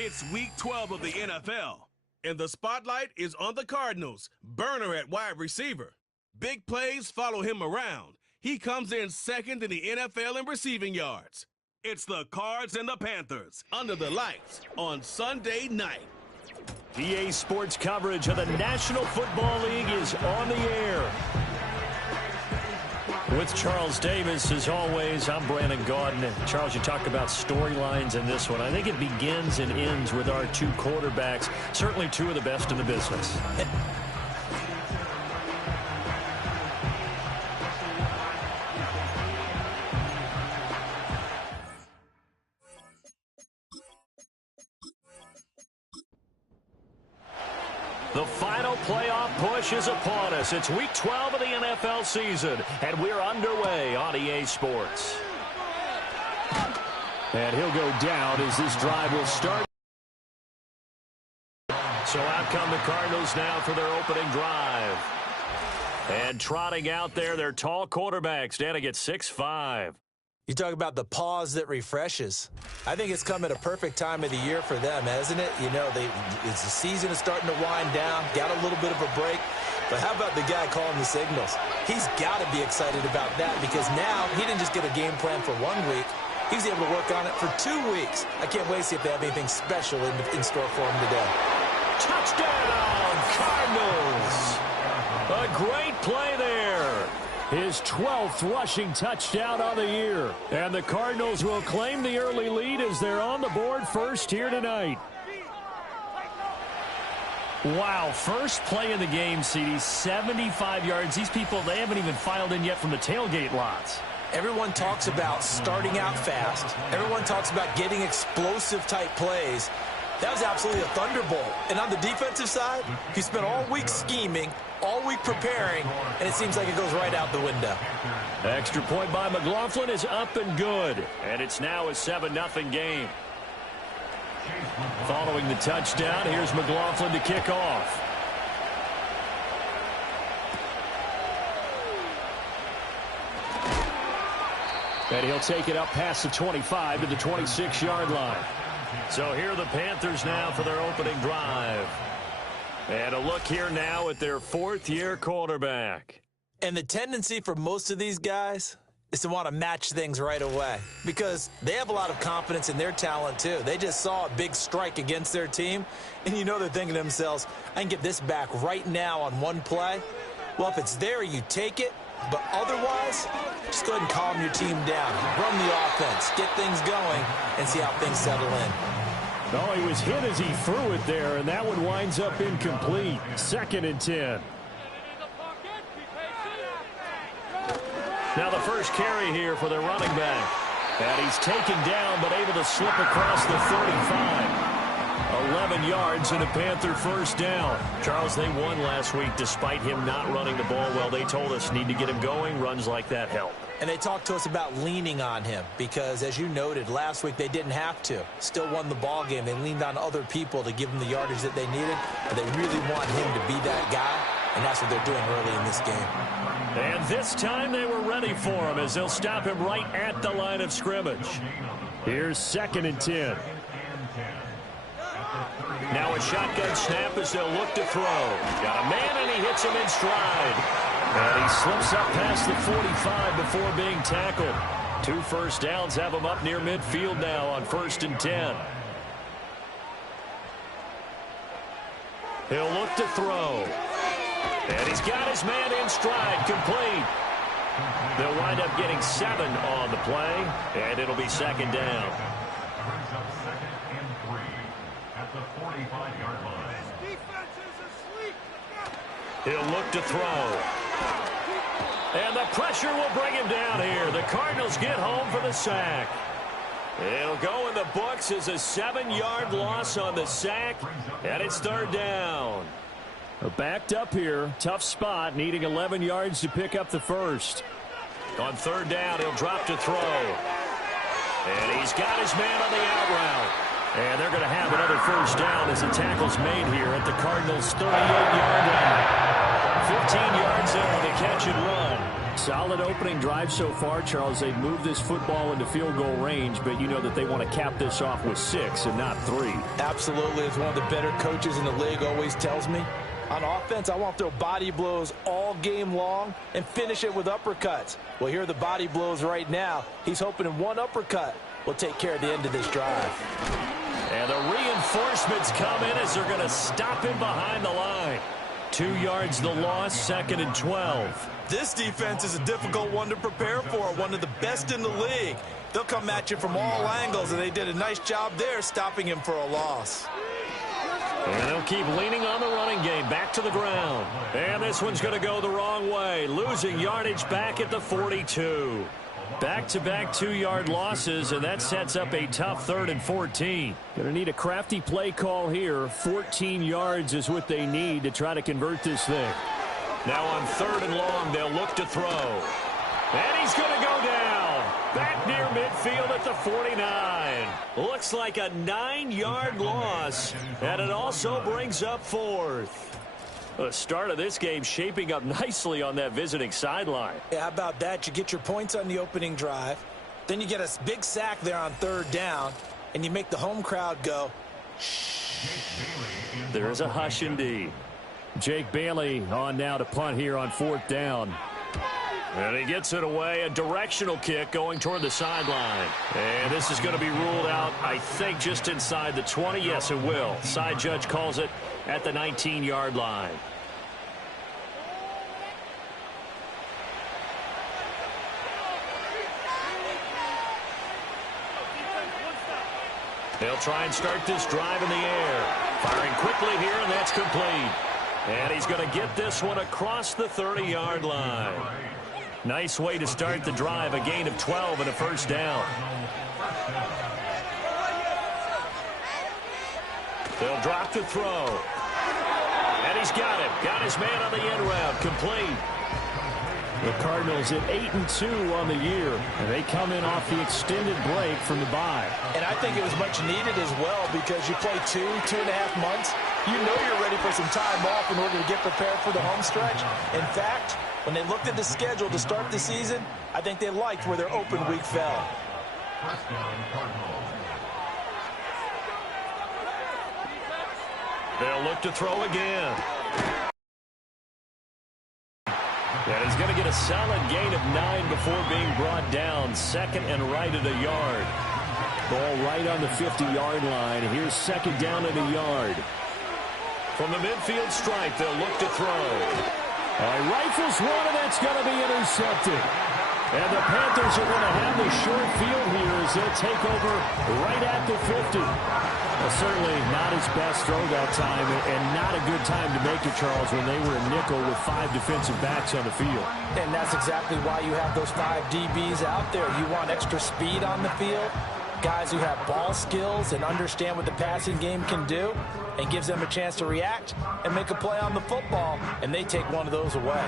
It's Week 12 of the NFL, and the spotlight is on the Cardinals. Burner at wide receiver. Big plays follow him around. He comes in second in the NFL in receiving yards. It's the Cards and the Panthers under the lights on Sunday night. EA Sports coverage of the National Football League is on the air. With Charles Davis, as always, I'm Brandon Gaudin. Charles, you talked about storylines in this one. I think it begins and ends with our two quarterbacks, certainly two of the best in the business. The final playoff push is upon us. It's Week 12 of the NFL season, and we're underway on EA Sports. And he'll go down as this drive will start. So out come the Cardinals now for their opening drive. And trotting out there, their tall quarterback standing at 6'5". You talk about the pause that refreshes. I think it's come at a perfect time of the year for them, hasn't it? You know, the season is starting to wind down, got a little bit of a break. But how about the guy calling the signals? He's got to be excited about that because now he didn't just get a game plan for 1 week. He was able to work on it for 2 weeks. I can't wait to see if they have anything special in store for him today. Touchdown, Cardinals! A great play there. His 12th rushing touchdown on the year. And the Cardinals will claim the early lead as they're on the board first here tonight. Wow, first play of the game, CD, 75 yards. These people, they haven't even filed in yet from the tailgate lots. Everyone talks about starting out fast. Everyone talks about getting explosive-type plays. That was absolutely a thunderbolt. And on the defensive side, he spent all week scheming, all week preparing, and it seems like it goes right out the window. Extra point by McLaughlin is up and good. And it's now a 7-0 game. Following the touchdown, here's McLaughlin to kick off. And he'll take it up past the 25 to the 26-yard line. So here are the Panthers now for their opening drive. And a look here now at their fourth-year quarterback. And the tendency for most of these guys is to want to match things right away because they have a lot of confidence in their talent too. They just saw a big strike against their team, and you know they're thinking to themselves, I can get this back right now on one play. Well, if it's there, you take it. But otherwise, just go ahead and calm your team down. Run the offense, get things going, and see how things settle in. Oh, he was hit as he threw it there, and that one winds up incomplete. 2nd and 10. Now the first carry here for the running back. And he's taken down, but able to slip across the 35. 11 yards and a Panther first down. Charles, they won last week despite him not running the ball well. They told us need to get him going. Runs like that help. And they talked to us about leaning on him because, as you noted, last week they didn't have to. Still won the ball game. They leaned on other people to give them the yardage that they needed. But they really want him to be that guy, and that's what they're doing early in this game. And this time they were ready for him as they'll stop him right at the line of scrimmage. Here's 2nd and 10. Now a shotgun snap as they'll look to throw. Got a man, and he hits him in stride. And he slips up past the 45 before being tackled. 2 first downs have him up near midfield now on 1st and 10. He'll look to throw. And he's got his man in stride, complete. They'll wind up getting 7 on the play, and it'll be 2nd down. He'll look to throw. And the pressure will bring him down here. The Cardinals get home for the sack. It'll go in the books as a 7-yard loss on the sack, and it's 3rd down. Backed up here. Tough spot, needing 11 yards to pick up the first. On 3rd down, he'll drop to throw. And he's got his man on the out route. And they're going to have another first down as the tackle's made here at the Cardinals' 38-yard line. 15 yards there on the catch and run. Solid opening drive so far, Charles. They've moved this football into field goal range, but you know that they want to cap this off with 6 and not 3. Absolutely. As one of the better coaches in the league always tells me, on offense, I want to throw body blows all game long and finish it with uppercuts. Well, here are the body blows right now. He's hoping in one uppercut will take care of the end of this drive. And the reinforcements come in as they're going to stop him behind the line. 2 yards the loss, 2nd and 12. This defense is a difficult one to prepare for, one of the best in the league. They'll come at you from all angles, and they did a nice job there stopping him for a loss. And they'll keep leaning on the running game, back to the ground. And this one's going to go the wrong way, losing yardage back at the 42. Back-to-back 2-yard losses, and that sets up a tough 3rd and 14. Going to need a crafty play call here. 14 yards is what they need to try to convert this thing. Now on 3rd and long, they'll look to throw. And he's going to go down. Back near midfield at the 49. Looks like a 9-yard loss, and it also brings up 4th. The start of this game shaping up nicely on that visiting sideline. Yeah, how about that? You get your points on the opening drive. Then you get a big sack there on 3rd down, and you make the home crowd go, shh. There is a hush indeed. Jake Bailey on now to punt here on 4th down. And he gets it away, a directional kick going toward the sideline. And this is going to be ruled out, I think, just inside the 20. Yes, it will. Side judge calls it at the 19-yard line. They'll try and start this drive in the air. Firing quickly here, and that's complete. And he's going to get this one across the 30-yard line. Nice way to start the drive, a gain of 12 and a 1st down. They'll drop the throw. And he's got it. Got his man on the end route, complete. The Cardinals at 8-2 on the year, and they come in off the extended break from the bye. And I think it was much needed as well, because you play 2.5 months. You know you're ready for some time off in order to get prepared for the home stretch. In fact, when they looked at the schedule to start the season, I think they liked where their open week fell. They'll look to throw again. And he's going to get a solid gain of 9 before being brought down. 2nd and right at a yard. Ball right on the 50-yard line. Here's 2nd down at a yard. From the midfield stripe, they'll look to throw. Rifles one, and that's going to be intercepted. And the Panthers are going to have the short field here as they'll take over right at the 50. Well, certainly not his best throw that time, and not a good time to make it, Charles, when they were a nickel with 5 defensive backs on the field. And that's exactly why you have those 5 DBs out there. You want extra speed on the field, guys who have ball skills and understand what the passing game can do, and gives them a chance to react and make a play on the football, and they take one of those away.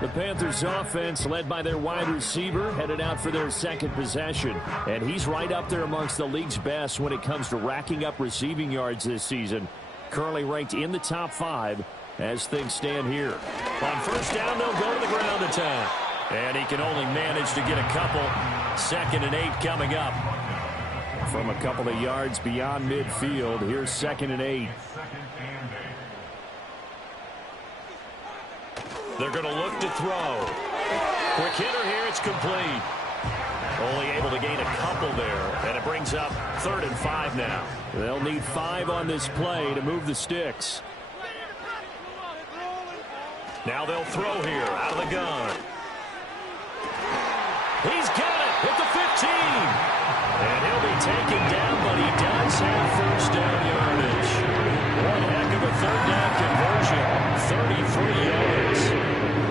The Panthers offense, led by their wide receiver, headed out for their 2nd possession. And he's right up there amongst the league's best when it comes to racking up receiving yards this season. Currently ranked in the top 5 as things stand here. On 1st down, they'll go to the ground attack. And he can only manage to get a couple. 2nd and 8 coming up. From a couple of yards beyond midfield, here's 2nd and 8. They're going to look to throw. Quick hitter here, it's complete. Only able to gain a couple there, and it brings up 3rd and 5 now. They'll need 5 on this play to move the sticks. Now they'll throw here out of the gun. He's got it at the 15. And he'll be taken down, but he does have 1st down yardage. One heck of a 3rd down conversion, 33 yards.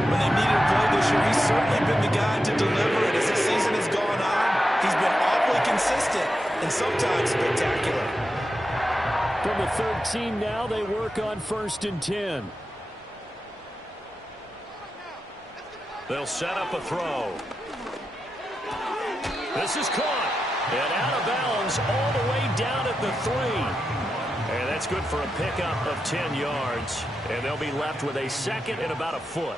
When they needed a play this year, he's certainly been the guy to deliver it. As the season has gone on, he's been awfully consistent and sometimes spectacular. From the 13 now, they work on 1st and 10. They'll set up a throw. This is caught. And out of bounds all the way down at the 3. And that's good for a pickup of 10 yards. And they'll be left with a 2nd and about a foot.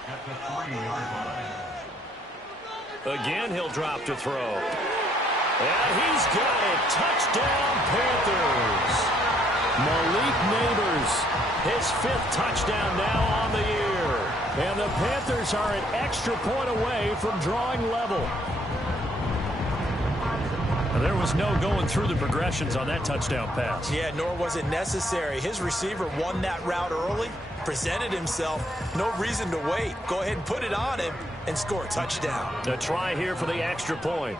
Again, he'll drop to throw. And he's got it. Touchdown, Panthers. Malik Neighbors, his 5th touchdown now on the year. And the Panthers are an extra point away from drawing level. There was no going through the progressions on that touchdown pass. Yeah, nor was it necessary. His receiver won that route early, presented himself. No reason to wait. Go ahead and put it on him and score a touchdown. A try here for the extra point.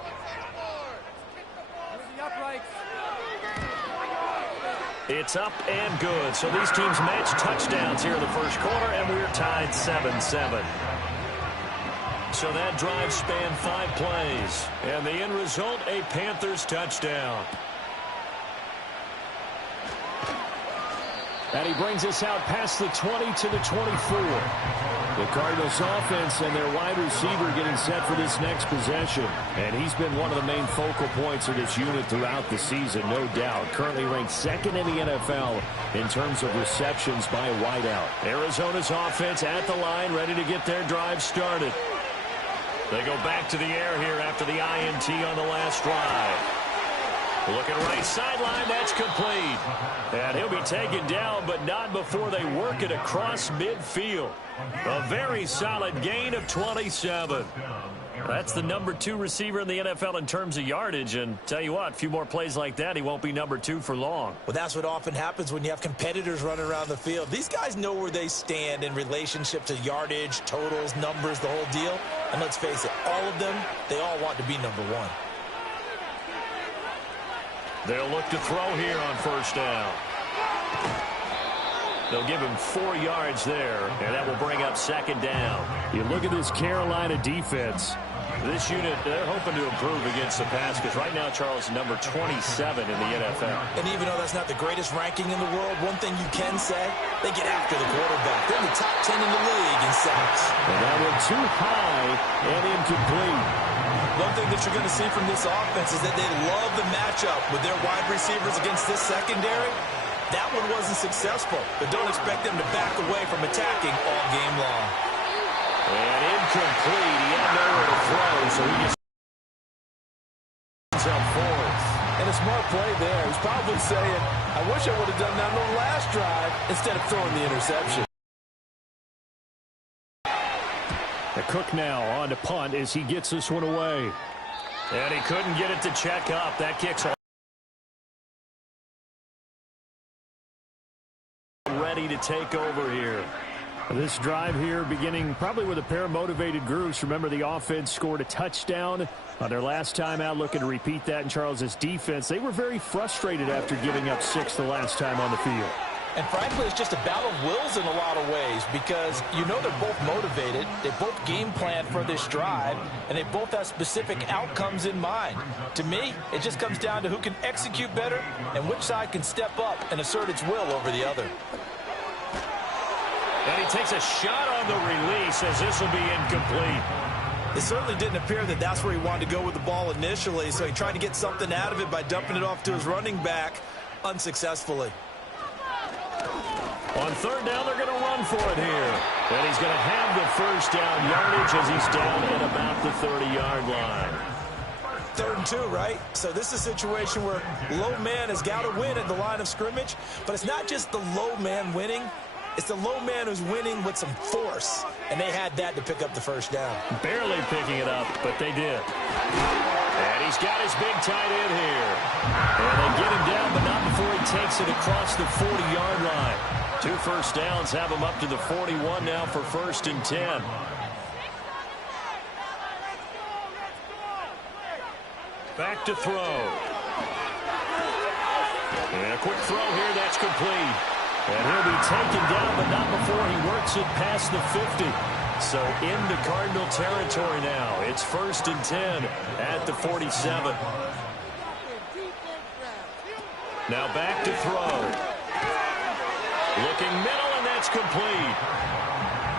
It's up and good. So these teams match touchdowns here in the first quarter, and we're tied 7-7. So that drive spanned 5 plays. And the end result, a Panthers touchdown. And he brings us out past the 20 to the 24. The Cardinals offense and their wide receiver getting set for this next possession. And he's been one of the main focal points of this unit throughout the season, no doubt. Currently ranked 2nd in the NFL in terms of receptions by a wideout. Arizona's offense at the line, ready to get their drive started. They go back to the air here after the INT on the last drive. Looking right sideline, that's complete. And he'll be taken down, but not before they work it across midfield. A very solid gain of 27. That's the number 2 receiver in the NFL in terms of yardage. And tell you what, a few more plays like that, he won't be number 2 for long. Well, that's what often happens when you have competitors running around the field. These guys know where they stand in relationship to yardage, totals, numbers, the whole deal. And let's face it, all of them, they all want to be number 1. They'll look to throw here on first down. They'll give him 4 yards there, and that will bring up second down. You look at this Carolina defense. This unit, they're hoping to improve against the pass because right now, Charles, number 27 in the NFL. And even though that's not the greatest ranking in the world, one thing you can say, they get after the quarterback. They're in the top 10 in the league in sacks. And that went too high and incomplete. One thing that you're going to see from this offense is that they love the matchup with their wide receivers against this secondary. That one wasn't successful, but don't expect them to back away from attacking all game long. And incomplete. He had nowhere to throw, so he just up 4th. And a smart play there. He's probably saying, I wish I would have done that on the last drive instead of throwing the interception. The Cook now on to punt as he gets this one away. And he couldn't get it to check up. That kick's ready to take over here. This drive here beginning probably with a pair of motivated groups. Remember, the offense scored a touchdown on their last time out, looking to repeat that in Charles's defense. They were very frustrated after giving up 6 the last time on the field. And frankly, it's just a battle of wills in a lot of ways because you know they're both motivated, they both game plan for this drive, and they both have specific outcomes in mind. To me, it just comes down to who can execute better and which side can step up and assert its will over the other. And he takes a shot on the release as this will be incomplete. It certainly didn't appear that that's where he wanted to go with the ball initially, so he tried to get something out of it by dumping it off to his running back unsuccessfully. On third down, they're going to run for it here. And he's going to have the first down yardage as he's down at about the 30-yard line. 3rd and 2, right? So this is a situation where low man has got to win at the line of scrimmage, but it's not just the low man winning. It's the low man who's winning with some force, and they had that to pick up the first down. Barely picking it up, but they did. And he's got his big tight end here. And they get him down, but not before he takes it across the 40-yard line. 2 first downs have him up to the 41 now for 1st and 10. Back to throw. And a quick throw here, that's complete. And he'll be taken down, but not before he works it past the 50. So into Cardinal territory now. It's 1st and 10 at the 47. Now back to throw. Looking middle, and that's complete.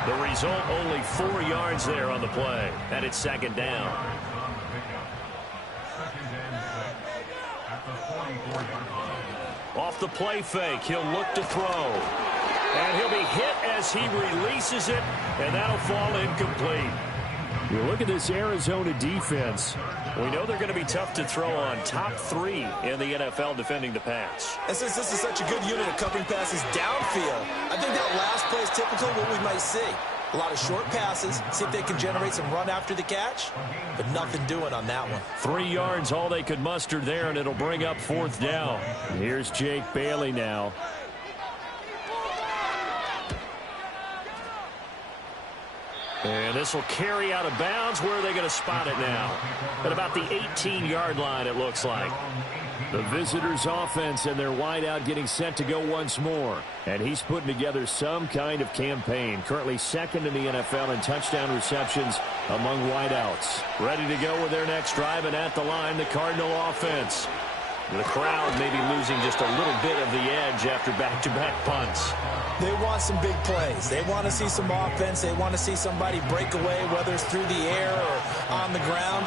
The result, only 4 yards there on the play. And it's 2nd down. Off the play fake, he'll look to throw. And he'll be hit as he releases it, and that'll fall incomplete. You look at this Arizona defense. We know they're going to be tough to throw on. Top 3 in the NFL defending the pass. And since this is such a good unit of covering passes downfield, I think that last play is typical of what we might see. A lot of short passes, see if they can generate some run after the catch, but nothing doing on that one. 3 yards, all they could muster there, and it'll bring up 4th down. Here's Jake Bailey now. And this will carry out of bounds. Where are they going to spot it now? At about the 18-yard line, it looks like. The visitors' offense and their wideout getting set to go once more. And he's putting together some kind of campaign. Currently 2nd in the NFL in touchdown receptions among wideouts. Ready to go with their next drive, and at the line, the Cardinal offense. The crowd may be losing just a little bit of the edge after back-to-back punts. They want some big plays. They want to see some offense. They want to see somebody break away, whether it's through the air or on the ground.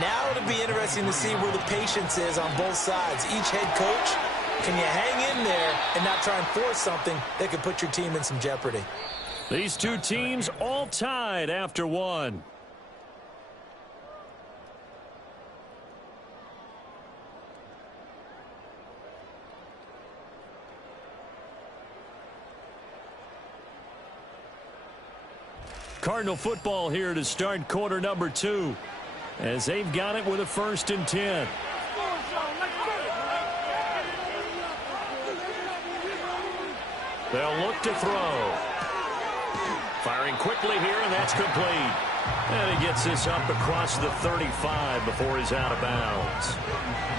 Now it'll be interesting to see where the patience is on both sides. Each head coach, can you hang in there and not try and force something that could put your team in some jeopardy? These two teams all tied after 1. Cardinal football here to start quarter number 2, as they've got it with a 1st and 10. They'll look to throw. Firing quickly here, and that's complete. And he gets this up across the 35 before he's out of bounds.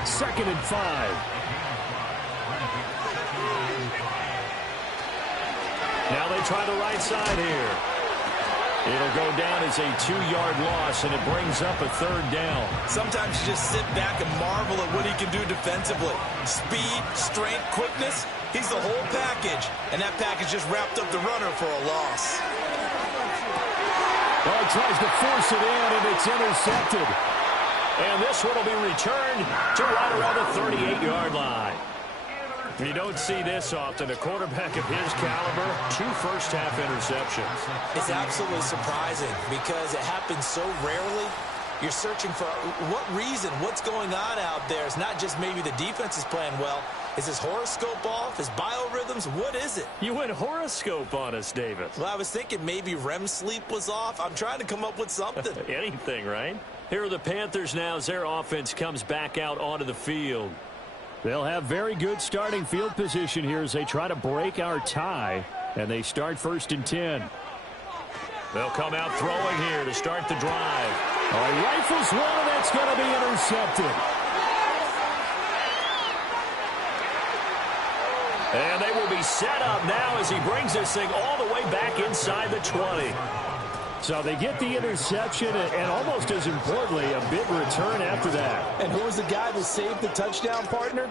2nd and 5. Now they try the right side here. It'll go down as a 2-yard loss, and it brings up a 3rd down. Sometimes you just sit back and marvel at what he can do defensively. Speed, strength, quickness, he's the whole package. And that package just wrapped up the runner for a loss. Well, he tries to force it in, and it's intercepted. And this one will be returned to right around the 38-yard line. You don't see this often. A quarterback of his caliber, 2 first-half interceptions. It's absolutely surprising because it happens so rarely. You're searching for what reason, what's going on out there. It's not just maybe the defense is playing well. Is his horoscope off? His biorhythms? What is it? You went horoscope on us, David. Well, I was thinking maybe REM sleep was off. I'm trying to come up with something. Anything, right? Here are the Panthers now as their offense comes back out onto the field. They'll have very good starting field position here as they try to break our tie, and they start 1st and 10. They'll come out throwing here to start the drive. Rifles one, and that's going to be intercepted. And they will be set up now as he brings this thing all the way back inside the 20. So they get the interception, and almost as importantly, a big return after that. And who was the guy that saved the touchdown, partner?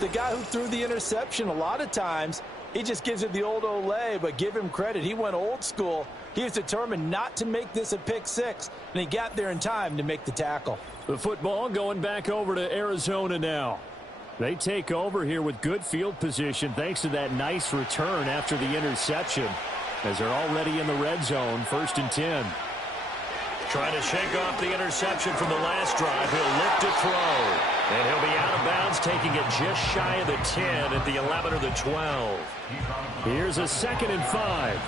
The guy who threw the interception. A lot of times, he just gives it the old Olay, but give him credit. He went old school. He was determined not to make this a pick 6, and he got there in time to make the tackle. The football going back over to Arizona now. They take over here with good field position thanks to that nice return after the interception, as they're already in the red zone, 1st and 10. Trying to shake off the interception from the last drive. He'll look to throw. And he'll be out of bounds, taking it just shy of the 10 at the 11 or the 12. Here's a 2nd and 5.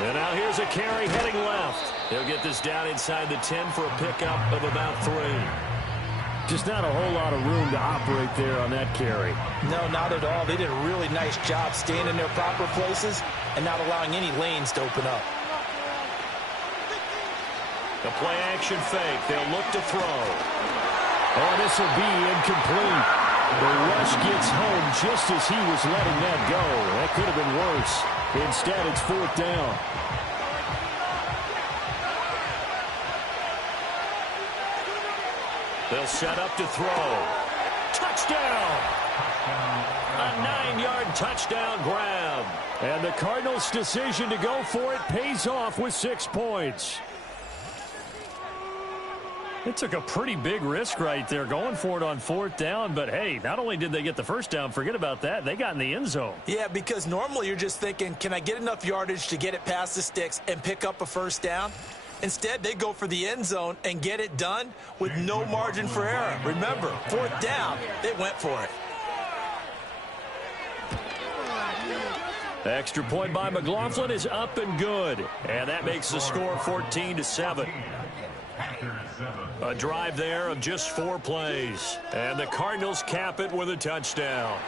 And now here's a carry heading left. He'll get this down inside the 10 for a pickup of about 3. Just not a whole lot of room to operate there on that carry. No, not at all. They did a really nice job staying in their proper places and not allowing any lanes to open up. The play action fake. They'll look to throw. Oh, this will be incomplete. The rush gets home just as he was letting that go. That could have been worse. Instead, it's 4th down. They'll set up to throw. Touchdown! A 9-yard touchdown grab. And the Cardinals' decision to go for it pays off with 6 points. It took a pretty big risk right there going for it on 4th down, but hey, not only did they get the first down, forget about that, they got in the end zone. Yeah, because normally you're just thinking, can I get enough yardage to get it past the sticks and pick up a first down? Instead, they go for the end zone and get it done with no margin for error. Remember, 4th down, they went for it. Extra point by McLaughlin is up and good, and that makes the score 14-7. A drive there of just 4 plays, and the Cardinals cap it with a touchdown.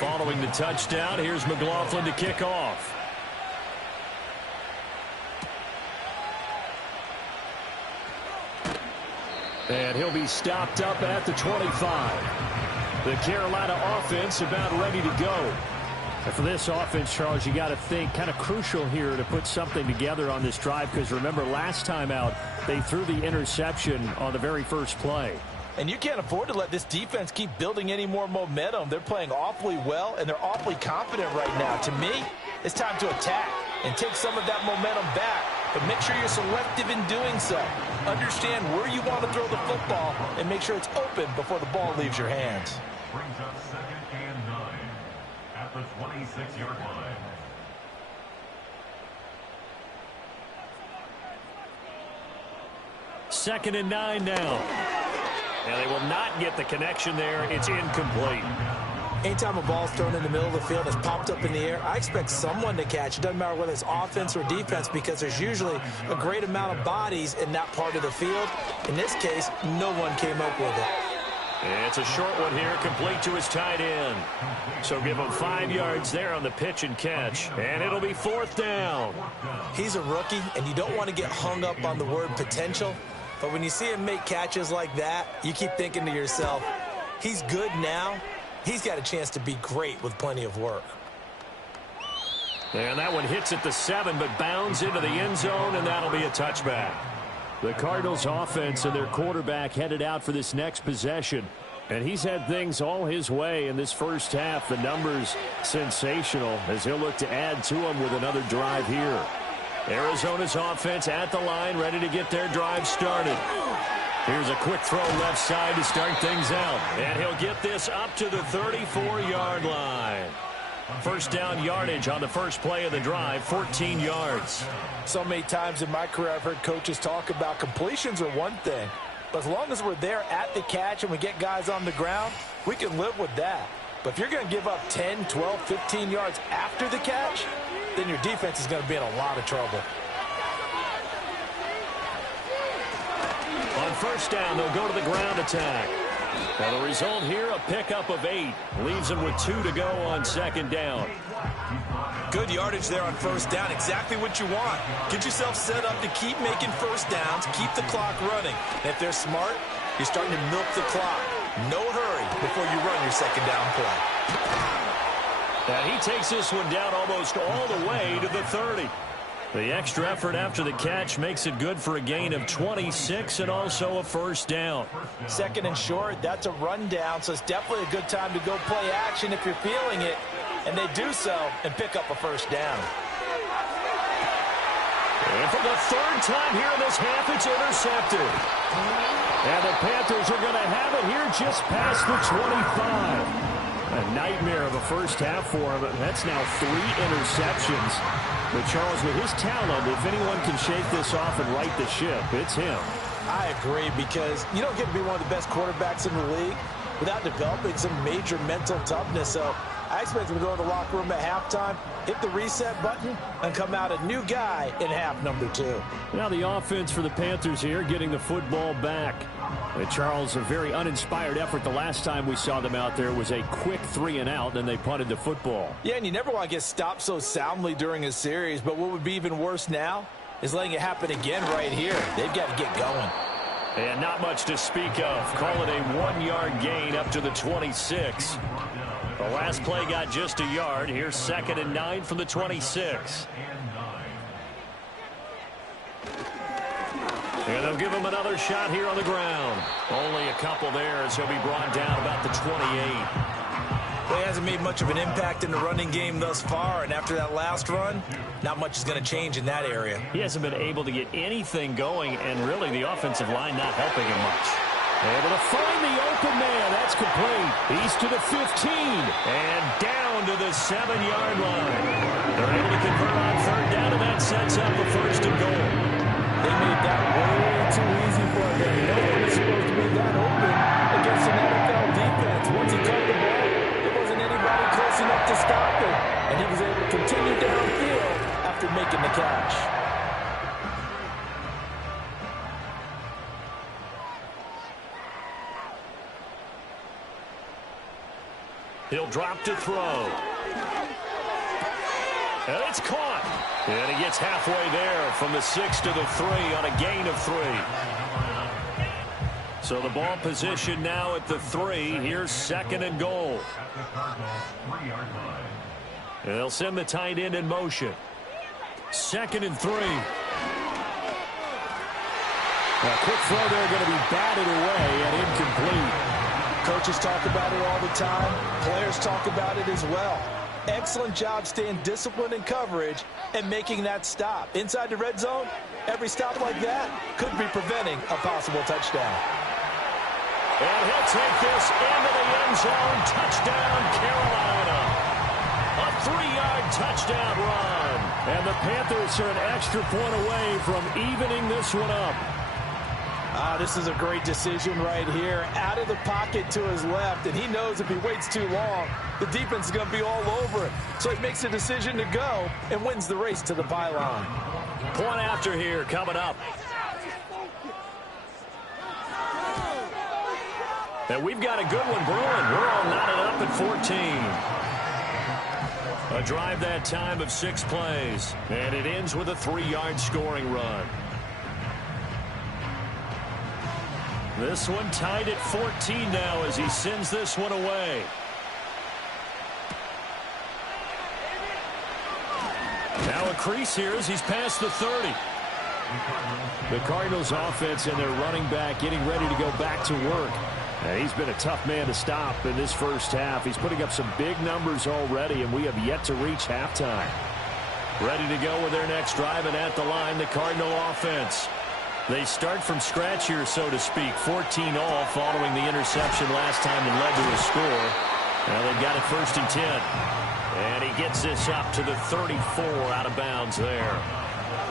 Following the touchdown, here's McLaughlin to kick off. And he'll be stopped up at the 25. The Carolina offense about ready to go. And for this offense, Charles, you got to think kind of crucial here to put something together on this drive, because remember last time out they threw the interception on the very first play. And you can't afford to let this defense keep building any more momentum. They're playing awfully well, and they're awfully confident right now. To me, it's time to attack and take some of that momentum back. But make sure you're selective in doing so. Understand where you want to throw the football and make sure it's open before the ball leaves your hands. Brings up 2nd and 9 at the 26-yard line. Second and 9 now. And they will not get the connection there. It's incomplete. Anytime a ball's thrown in the middle of the field, it's popped up in the air, I expect someone to catch. It doesn't matter whether it's offense or defense, because there's usually a great amount of bodies in that part of the field. In this case, no one came up with it. It's a short one here, complete to his tight end. So give him 5 yards there on the pitch and catch, and it'll be 4th down. He's a rookie, and you don't want to get hung up on the word potential. But when you see him make catches like that, you keep thinking to yourself, he's good now. He's got a chance to be great with plenty of work. And that one hits at the 7, but bounds into the end zone, and that'll be a touchback. The Cardinals offense and their quarterback headed out for this next possession. And he's had things all his way in this first half. The numbers sensational as he'll look to add to them with another drive here. Arizona's offense at the line, ready to get their drive started. Here's a quick throw left side to start things out. And he'll get this up to the 34-yard line. First down yardage on the first play of the drive, 14 yards. So many times in my career I've heard coaches talk about completions are one thing. But as long as we're there at the catch and we get guys on the ground, we can live with that. But if you're going to give up 10, 12, 15 yards after the catch, then your defense is going to be in a lot of trouble. On first down, they'll go to the ground attack. Now the result here, a pickup of 8. Leaves them with 2 to go on second down. Good yardage there on first down. Exactly what you want. Get yourself set up to keep making first downs, keep the clock running. And if they're smart, you're starting to milk the clock. No hurry before you run your second down play. And he takes this one down almost all the way to the 30. The extra effort after the catch makes it good for a gain of 26 and also a first down. Second and short, that's a rundown, so it's definitely a good time to go play action if you're feeling it. And they do so and pick up a first down. And for the 3rd time here in this half, it's intercepted. And the Panthers are going to have it here just past the 25. A nightmare of a first half for him. That's now 3 interceptions. But Charles, with his talent, if anyone can shake this off and right the ship, it's him. I agree, because you don't get to be one of the best quarterbacks in the league without developing some major mental toughness. So I expect him to go to the locker room at halftime, hit the reset button, and come out a new guy in half number 2. Now the offense for the Panthers here, getting the football back. Charles, a very uninspired effort. The last time we saw them out there was a quick 3 and out, and they punted the football. Yeah, and you never want to get stopped so soundly during a series, but what would be even worse now is letting it happen again right here. They've got to get going. And not much to speak of. Call it a 1-yard gain up to the 26. The last play got just a yard. Here's 2nd and 9 from the 26. And they'll give him another shot here on the ground. Only a couple there as he'll be brought down about the 28. Well, he hasn't made much of an impact in the running game thus far, and after that last run, not much is going to change in that area. He hasn't been able to get anything going, and really the offensive line not helping him much. Able to find the open man. That's complete. He's to the 15 and down to the 7-yard line. They're able to convert on third down, and that sets up a first and goal. They made that way too easy for him. No one is supposed to be that open against an NFL defense. Once he caught the ball, there wasn't anybody close enough to stop it, and he was able to continue downfield after making the catch. He'll drop to throw. And it's caught. And he gets halfway there from the 6 to the 3 on a gain of 3. So the ball position now at the 3. Here's second and goal. And they'll send the tight end in motion. Second and 3. A quick throw there going to be batted away and incomplete. Coaches talk about it all the time. Players talk about it as well. Excellent job staying disciplined in coverage and making that stop. Inside the red zone, every stop like that could be preventing a possible touchdown. And he'll take this into the end zone. Touchdown, Carolina. A 3-yard touchdown run. And the Panthers are an extra point away from evening this one up. This is a great decision right here. Out of the pocket to his left, and he knows if he waits too long, the defense is going to be all over it. So he makes a decision to go and wins the race to the pylon. Point after here coming up. And we've got a good one brewing. We're all knotted up at 14. A drive that time of 6 plays. And it ends with a 3-yard scoring run. This one tied at 14 now as he sends this one away. Now a crease here as he's past the 30. The Cardinals offense and their running back getting ready to go back to work. And he's been a tough man to stop in this first half. He's putting up some big numbers already, and we have yet to reach halftime. Ready to go with their next drive, and at the line, the Cardinal offense. They start from scratch here, so to speak. 14-all following the interception last time that led to a score. Now they've got it 1st and 10. And he gets this up to the 34 out of bounds there.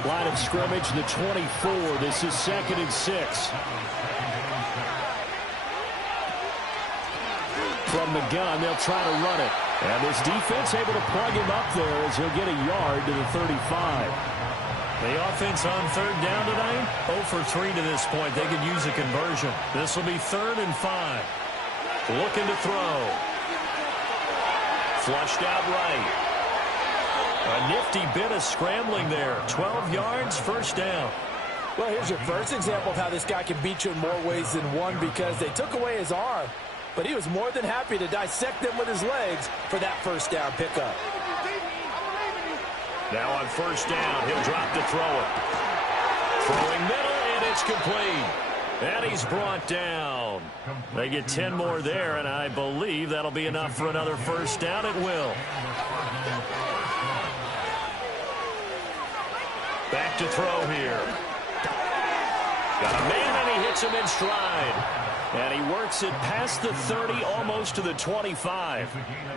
Line of scrimmage, the 24. This is 2nd and 6. From the gun, they'll try to run it. And this defense able to plug him up there as he'll get a yard to the 35. The offense on third down tonight, 0 for 3 to this point. They could use a conversion. This will be 3rd and 5. Looking to throw. Flushed out right. A nifty bit of scrambling there. 12 yards, 1st down. Well, here's your first example of how this guy can beat you in more ways than one, because they took away his arm, but he was more than happy to dissect them with his legs for that 1st down pickup. Now on 1st down, he'll drop to throw it. Throwing middle, and it's complete. And he's brought down. They get 10 more there, and I believe that'll be enough for another 1st down. It will. Back to throw here. Got a man, and he hits him in stride. And he works it past the 30, almost to the 25.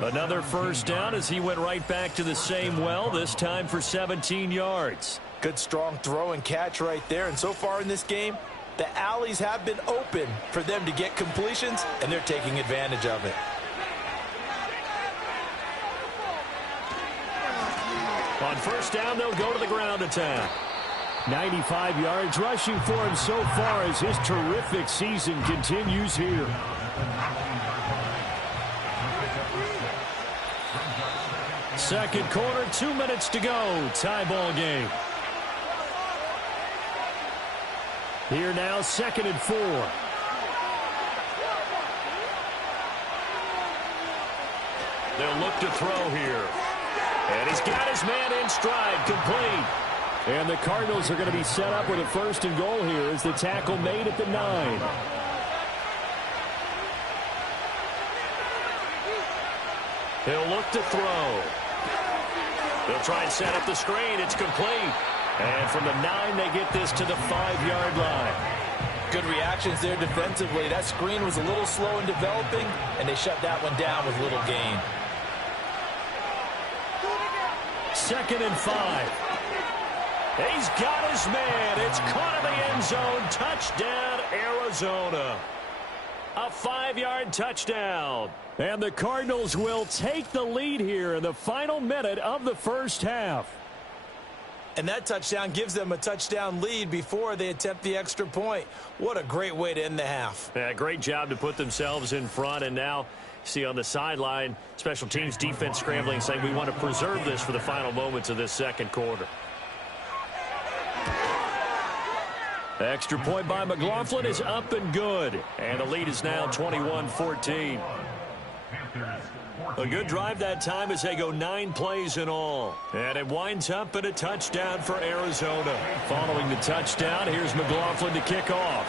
Another 1st down as he went right back to the same well, this time for 17 yards. Good, strong throw and catch right there. And so far in this game, the alleys have been open for them to get completions, and they're taking advantage of it. On 1st down, they'll go to the ground attack. 95 yards rushing for him so far as his terrific season continues here. Second quarter, 2 minutes to go. Tie ball game. Here now, 2nd and 4. They'll look to throw here. And he's got his man in stride, complete. And the Cardinals are going to be set up with a 1st and goal here as the tackle made at the 9. He'll look to throw. He'll try and set up the screen. It's complete. And from the 9, they get this to the 5-yard line. Good reactions there defensively. That screen was a little slow in developing, and they shut that one down with little gain. 2nd and 5. He's got his man. It's caught in the end zone. Touchdown, Arizona. A 5-yard touchdown. And the Cardinals will take the lead here in the final minute of the first half. And that touchdown gives them a touchdown lead before they attempt the extra point. What a great way to end the half. Yeah, great job to put themselves in front. And now, see on the sideline, special teams defense scrambling, saying we want to preserve this for the final moments of this second quarter. The extra point by McLaughlin is up and good. And the lead is now 21-14. A good drive that time as they go 9 plays in all. And it winds up in a touchdown for Arizona. Following the touchdown, here's McLaughlin to kick off.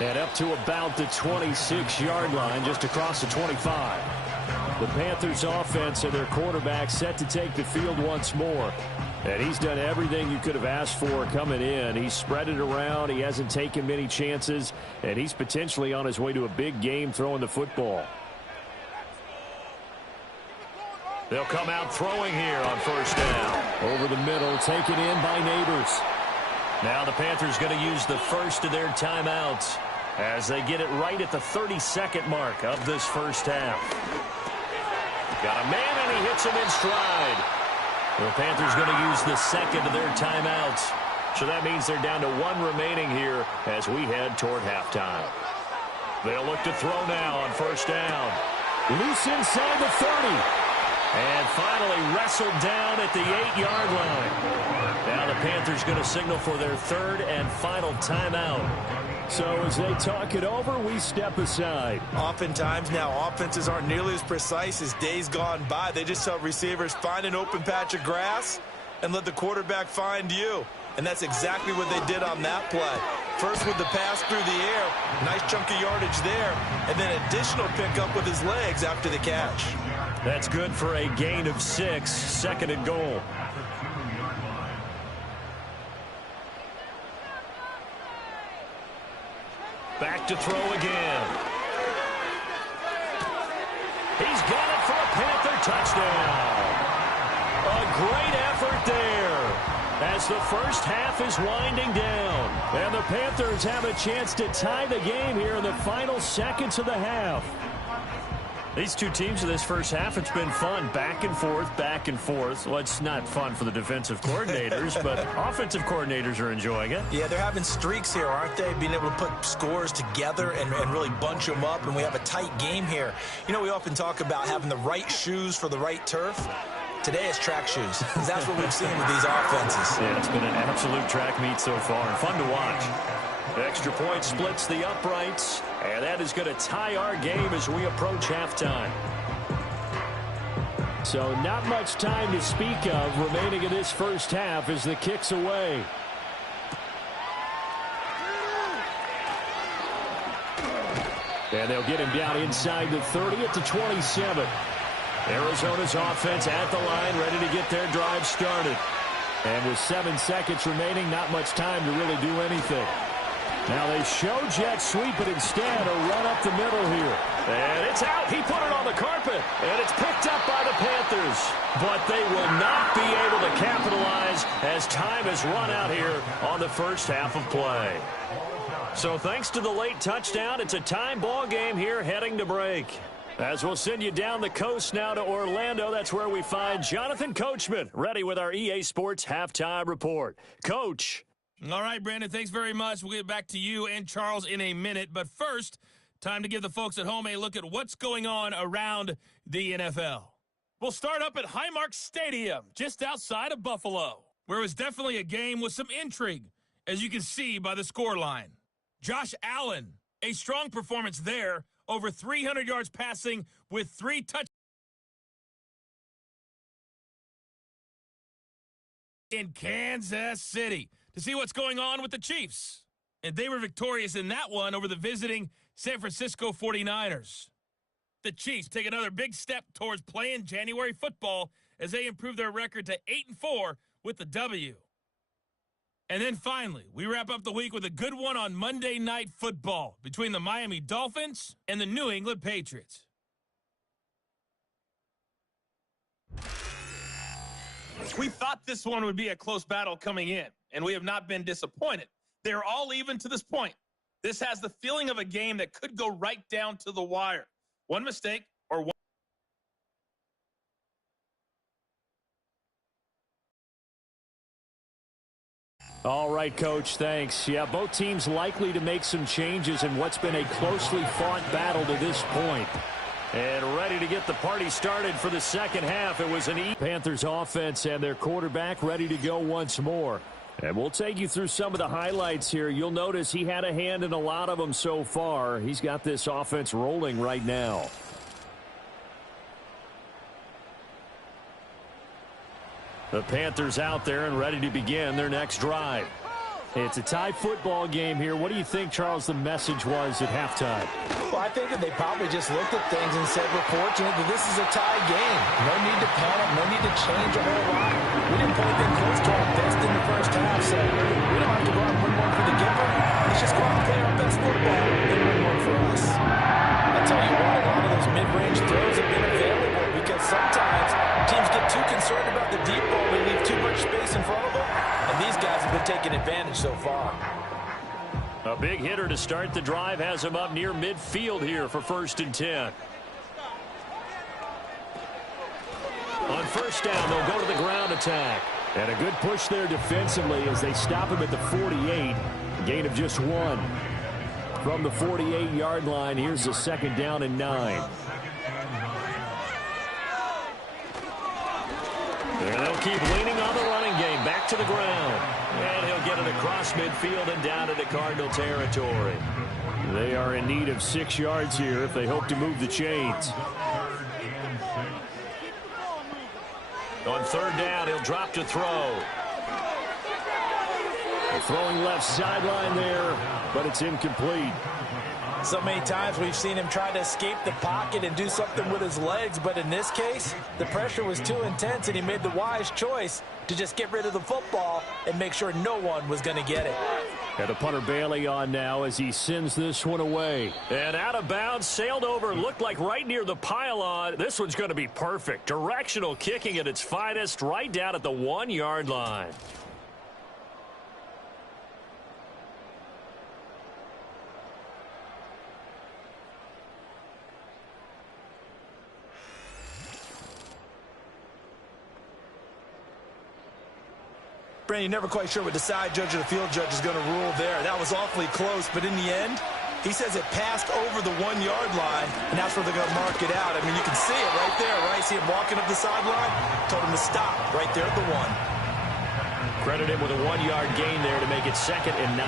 And up to about the 26-yard line, just across the 25. The Panthers offense and their quarterback set to take the field once more. And he's done everything you could have asked for coming in. He's spread it around. He hasn't taken many chances. And he's potentially on his way to a big game throwing the football. They'll come out throwing here on first down. Over the middle, taken in by Neighbors. Now the Panthers going to use the first of their timeouts as they get it right at the 32nd mark of this first half. Got a man, and he hits him in stride. The Panthers going to use the second of their timeouts. So that means they're down to 1 remaining here as we head toward halftime. They'll look to throw now on first down. Loose inside the 30. And finally wrestled down at the 8-yard line. Now the Panthers going to signal for their 3rd and final timeout. So as they talk it over, we step aside. Oftentimes now, offenses aren't nearly as precise as days gone by. They just tell receivers, find an open patch of grass and let the quarterback find you. And that's exactly what they did on that play. First with the pass through the air, nice chunk of yardage there, and then additional pickup with his legs after the catch. That's good for a gain of 6, 2nd and goal. Back to throw again. He's got it for a Panther touchdown. A great effort there as the first half is winding down. And the Panthers have a chance to tie the game here in the final seconds of the half. These two teams in this first half, it's been fun. Back and forth, back and forth. Well, it's not fun for the defensive coordinators, but offensive coordinators are enjoying it. Yeah, they're having streaks here, aren't they? Being able to put scores together and really bunch them up, and we have a tight game here. You know, we often talk about having the right shoes for the right turf. Today is track shoes. That's what we've seen with these offenses. Yeah, it's been an absolute track meet so far, and fun to watch. The extra point splits the uprights, and that is going to tie our game as we approach halftime. So not much time to speak of remaining in this first half as the kick's away. And they'll get him down inside the 30 at the 27. Arizona's offense at the line, ready to get their drive started. And with 7 seconds remaining, not much time to really do anything. Now they show jet sweep, but instead a run up the middle here. And it's out. He put it on the carpet. And it's picked up by the Panthers. But they will not be able to capitalize as time has run out here on the first half of play. So thanks to the late touchdown, it's a time ball game here heading to break. As we'll send you down the coast now to Orlando, that's where we find Jonathan Coachman, ready with our EA Sports Halftime Report. Coach. All right, Brandon, thanks very much. We'll get back to you and Charles in a minute. But first, time to give the folks at home a look at what's going on around the NFL. We'll start up at Highmark Stadium, just outside of Buffalo, where it was definitely a game with some intrigue, as you can see by the scoreline. Josh Allen, a strong performance there, over 300 yards passing with 3 touchdowns in Kansas City. To see what's going on with the Chiefs. And they were victorious in that one over the visiting San Francisco 49ers. The Chiefs take another big step towards playing January football as they improve their record to 8-4 with the W. And then finally, we wrap up the week with a good one on Monday Night Football between the Miami Dolphins and the New England Patriots. We thought this one would be a close battle coming in, and we have not been disappointed. They're all even to this point. This has the feeling of a game that could go right down to the wire. One mistake or one. All right, Coach, thanks. Yeah, both teams likely to make some changes in what's been a closely fought battle to this point. And ready to get the party started for the second half. It was an Panthers offense and their quarterback ready to go once more. And we'll take you through some of the highlights here. You'll notice he had a hand in a lot of them so far. He's got this offense rolling right now. The Panthers out there and ready to begin their next drive. It's a tie football game here. What do you think, Charles, the message was at halftime? Well, I think that they probably just looked at things and said, we're fortunate that this is a tie game. No need to panic, no need to change a whole lot. We didn't play anything close to our best in the first half, so we don't have to go out and win one for the giver. Let's just go out and play our best football and win one for us. I'll tell you what, a lot of those mid-range throws have been available because sometimes teams get too concerned about the deep ball. They leave too much space in front of them, and these guys have been taking advantage so far. A big hitter to start the drive has him up near midfield here for 1st and 10. On first down, they'll go to the ground attack. And a good push there defensively as they stop him at the 48. A gain of just 1. From the 48-yard line, here's a 2nd down and 9. And they'll keep leaning on the running game. Back to the ground. And he'll get it across midfield and down into Cardinal territory. They are in need of 6 yards here if they hope to move the chains. On 3rd down, he'll drop to throw. Throwing left sideline there, but it's incomplete. So many times we've seen him try to escape the pocket and do something with his legs, but in this case, the pressure was too intense and he made the wise choice to just get rid of the football and make sure no one was going to get it. And the punter Bailey on now as he sends this one away. And out of bounds, sailed over, looked like right near the pylon. This one's going to be perfect. Directional kicking at its finest right down at the 1-yard line. Brandon, you're never quite sure what the side judge or the field judge is going to rule there. That was awfully close, but in the end, he says it passed over the 1-yard line, and that's where they're going to mark it out. I mean, you can see it right there, right? See him walking up the sideline? Told him to stop right there at the 1. Credit him with a 1-yard gain there to make it 2nd and 9.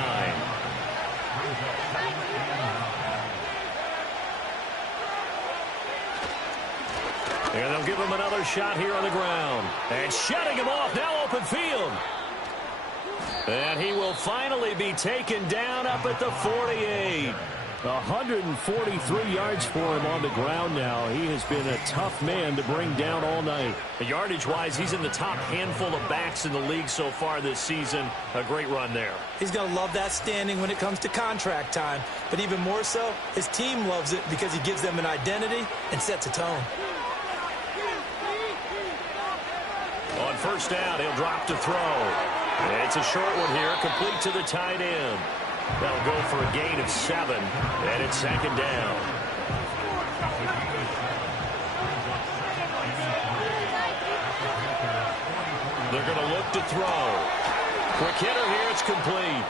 And they'll give him another shot here on the ground. And shutting him off, now open field. And he will finally be taken down up at the 48. 143 yards for him on the ground now. He has been a tough man to bring down all night. Yardage-wise, he's in the top handful of backs in the league so far this season. A great run there. He's going to love that standing when it comes to contract time. But even more so, his team loves it because he gives them an identity and sets a tone. On first down, he'll drop to throw. It's a short one here, complete to the tight end. That'll go for a gain of 7, and it's 2nd down. They're going to look to throw. Quick hitter here, it's complete.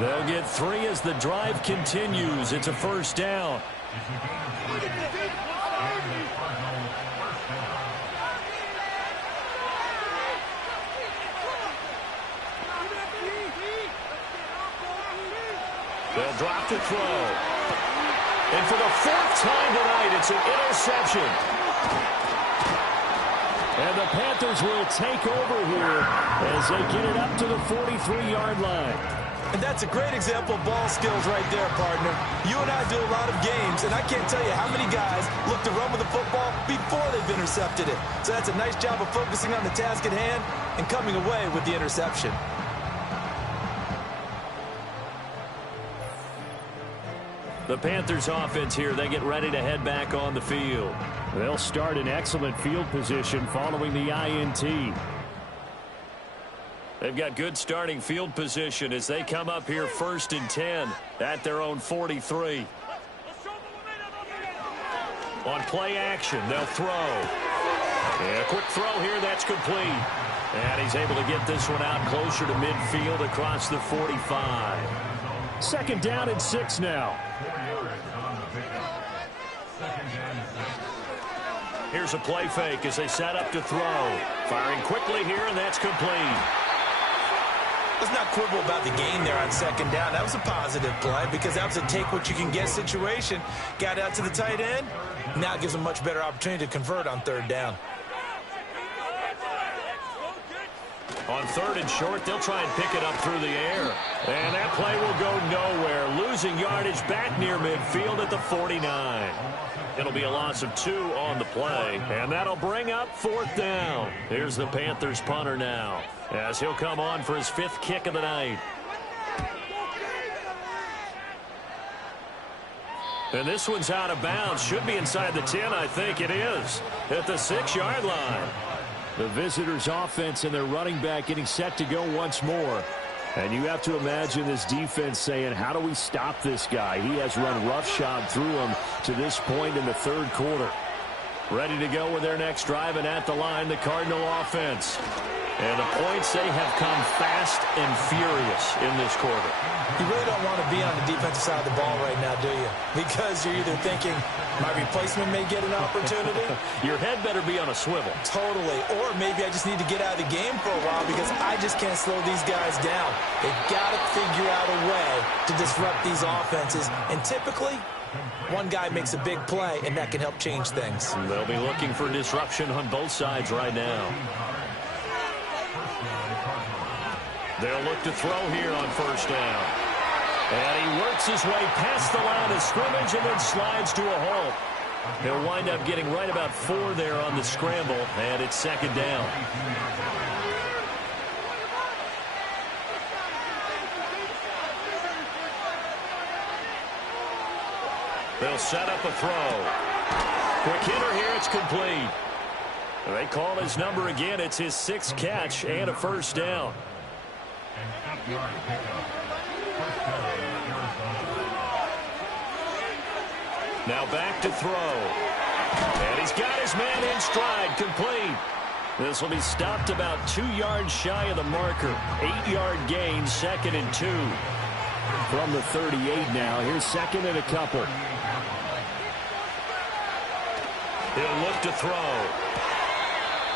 They'll get 3 as the drive continues. It's a 1st down. They'll drop to throw. And for the 4th time tonight, it's an interception. And the Panthers will take over here as they get it up to the 43-yard line. And that's a great example of ball skills right there, partner. You and I do a lot of games, and I can't tell you how many guys look to run with the football before they've intercepted it. So that's a nice job of focusing on the task at hand and coming away with the interception. The Panthers offense here, they get ready to head back on the field. They'll start in excellent field position following the INT. They've got good starting field position as they come up here 1st and 10 at their own 43. On play action, they'll throw. And a quick throw here, that's complete. And he's able to get this one out closer to midfield across the 45. 2nd down and 6 now. Here's a play fake as they set up to throw. Firing quickly here, and that's complete. Let's not quibble about the gain there on 2nd down. That was a positive play because that was a take-what-you-can-get situation. Got out to the tight end. Now it gives them a much better opportunity to convert on 3rd down. On 3rd and short, they'll try and pick it up through the air. And that play will go nowhere. Losing yardage back near midfield at the 49. It'll be a loss of 2 on the play. And that'll bring up 4th down. Here's the Panthers punter now, as he'll come on for his 5th kick of the night. And this one's out of bounds. Should be inside the 10, I think it is. At the 6-yard line. The visitors' offense and their running back getting set to go once more. And you have to imagine this defense saying, how do we stop this guy? He has run roughshod through him to this point in the 3rd quarter. Ready to go with their next drive, and at the line, the Cardinal offense. And the points, they have come fast and furious in this quarter. You really don't want to be on the defensive side of the ball right now, do you? Because you're either thinking, my replacement may get an opportunity. Your head better be on a swivel. Totally. Or maybe I just need to get out of the game for a while because I just can't slow these guys down. They've got to figure out a way to disrupt these offenses. And typically, one guy makes a big play, and that can help change things. They'll be looking for disruption on both sides right now. They'll look to throw here on 1st down. And he works his way past the line of scrimmage and then slides to a halt. He'll wind up getting right about 4 there on the scramble, and it's 2nd down. They'll set up a throw. Quick hitter here, it's complete. They call his number again. It's his 6th catch and a 1st down. Now back to throw. And he's got his man in stride, complete. This will be stopped about 2 yards shy of the marker. 8-yard gain, 2nd and 2. From the 38 now, here's 2nd and a couple. He'll look to throw.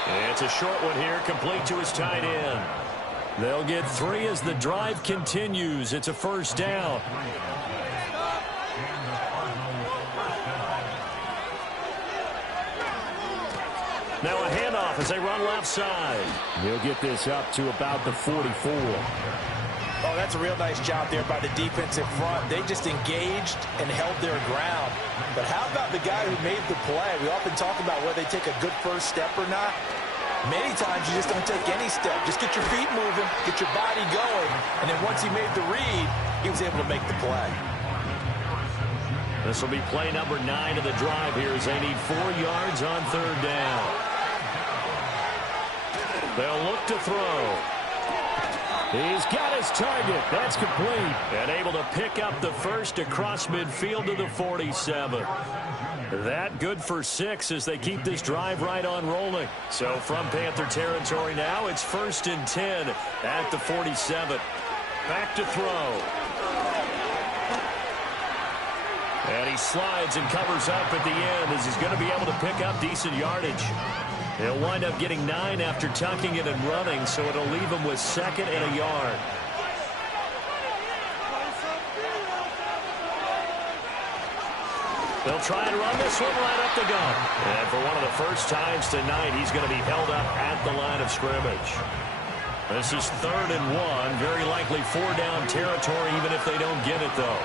And it's a short one here, complete to his tight end. They'll get 3 as the drive continues. It's a 1st down. Now a handoff as they run left side. He'll get this up to about the 44. Oh, that's a real nice job there by the defensive front. They just engaged and held their ground. But how about the guy who made the play? We often talk about whether they take a good first step or not. Many times you just don't take any step. Just get your feet moving, get your body going, and then once he made the read, he was able to make the play. This will be play number 9 of the drive here as they need 4 yards on 3rd down. They'll look to throw. He's got his target. That's complete. And able to pick up the 1st across midfield to the 47. That good for 6 as they keep this drive right on rolling. So from Panther territory now, it's 1st and 10 at the 47. Back to throw. And he slides and covers up at the end as he's going to be able to pick up decent yardage. He'll wind up getting 9 after tucking it and running, so it'll leave him with 2nd and a yard. They'll try and run this one right up the gut. And for one of the first times tonight, he's going to be held up at the line of scrimmage. This is 3rd and 1. Very likely 4-down territory, even if they don't get it, though.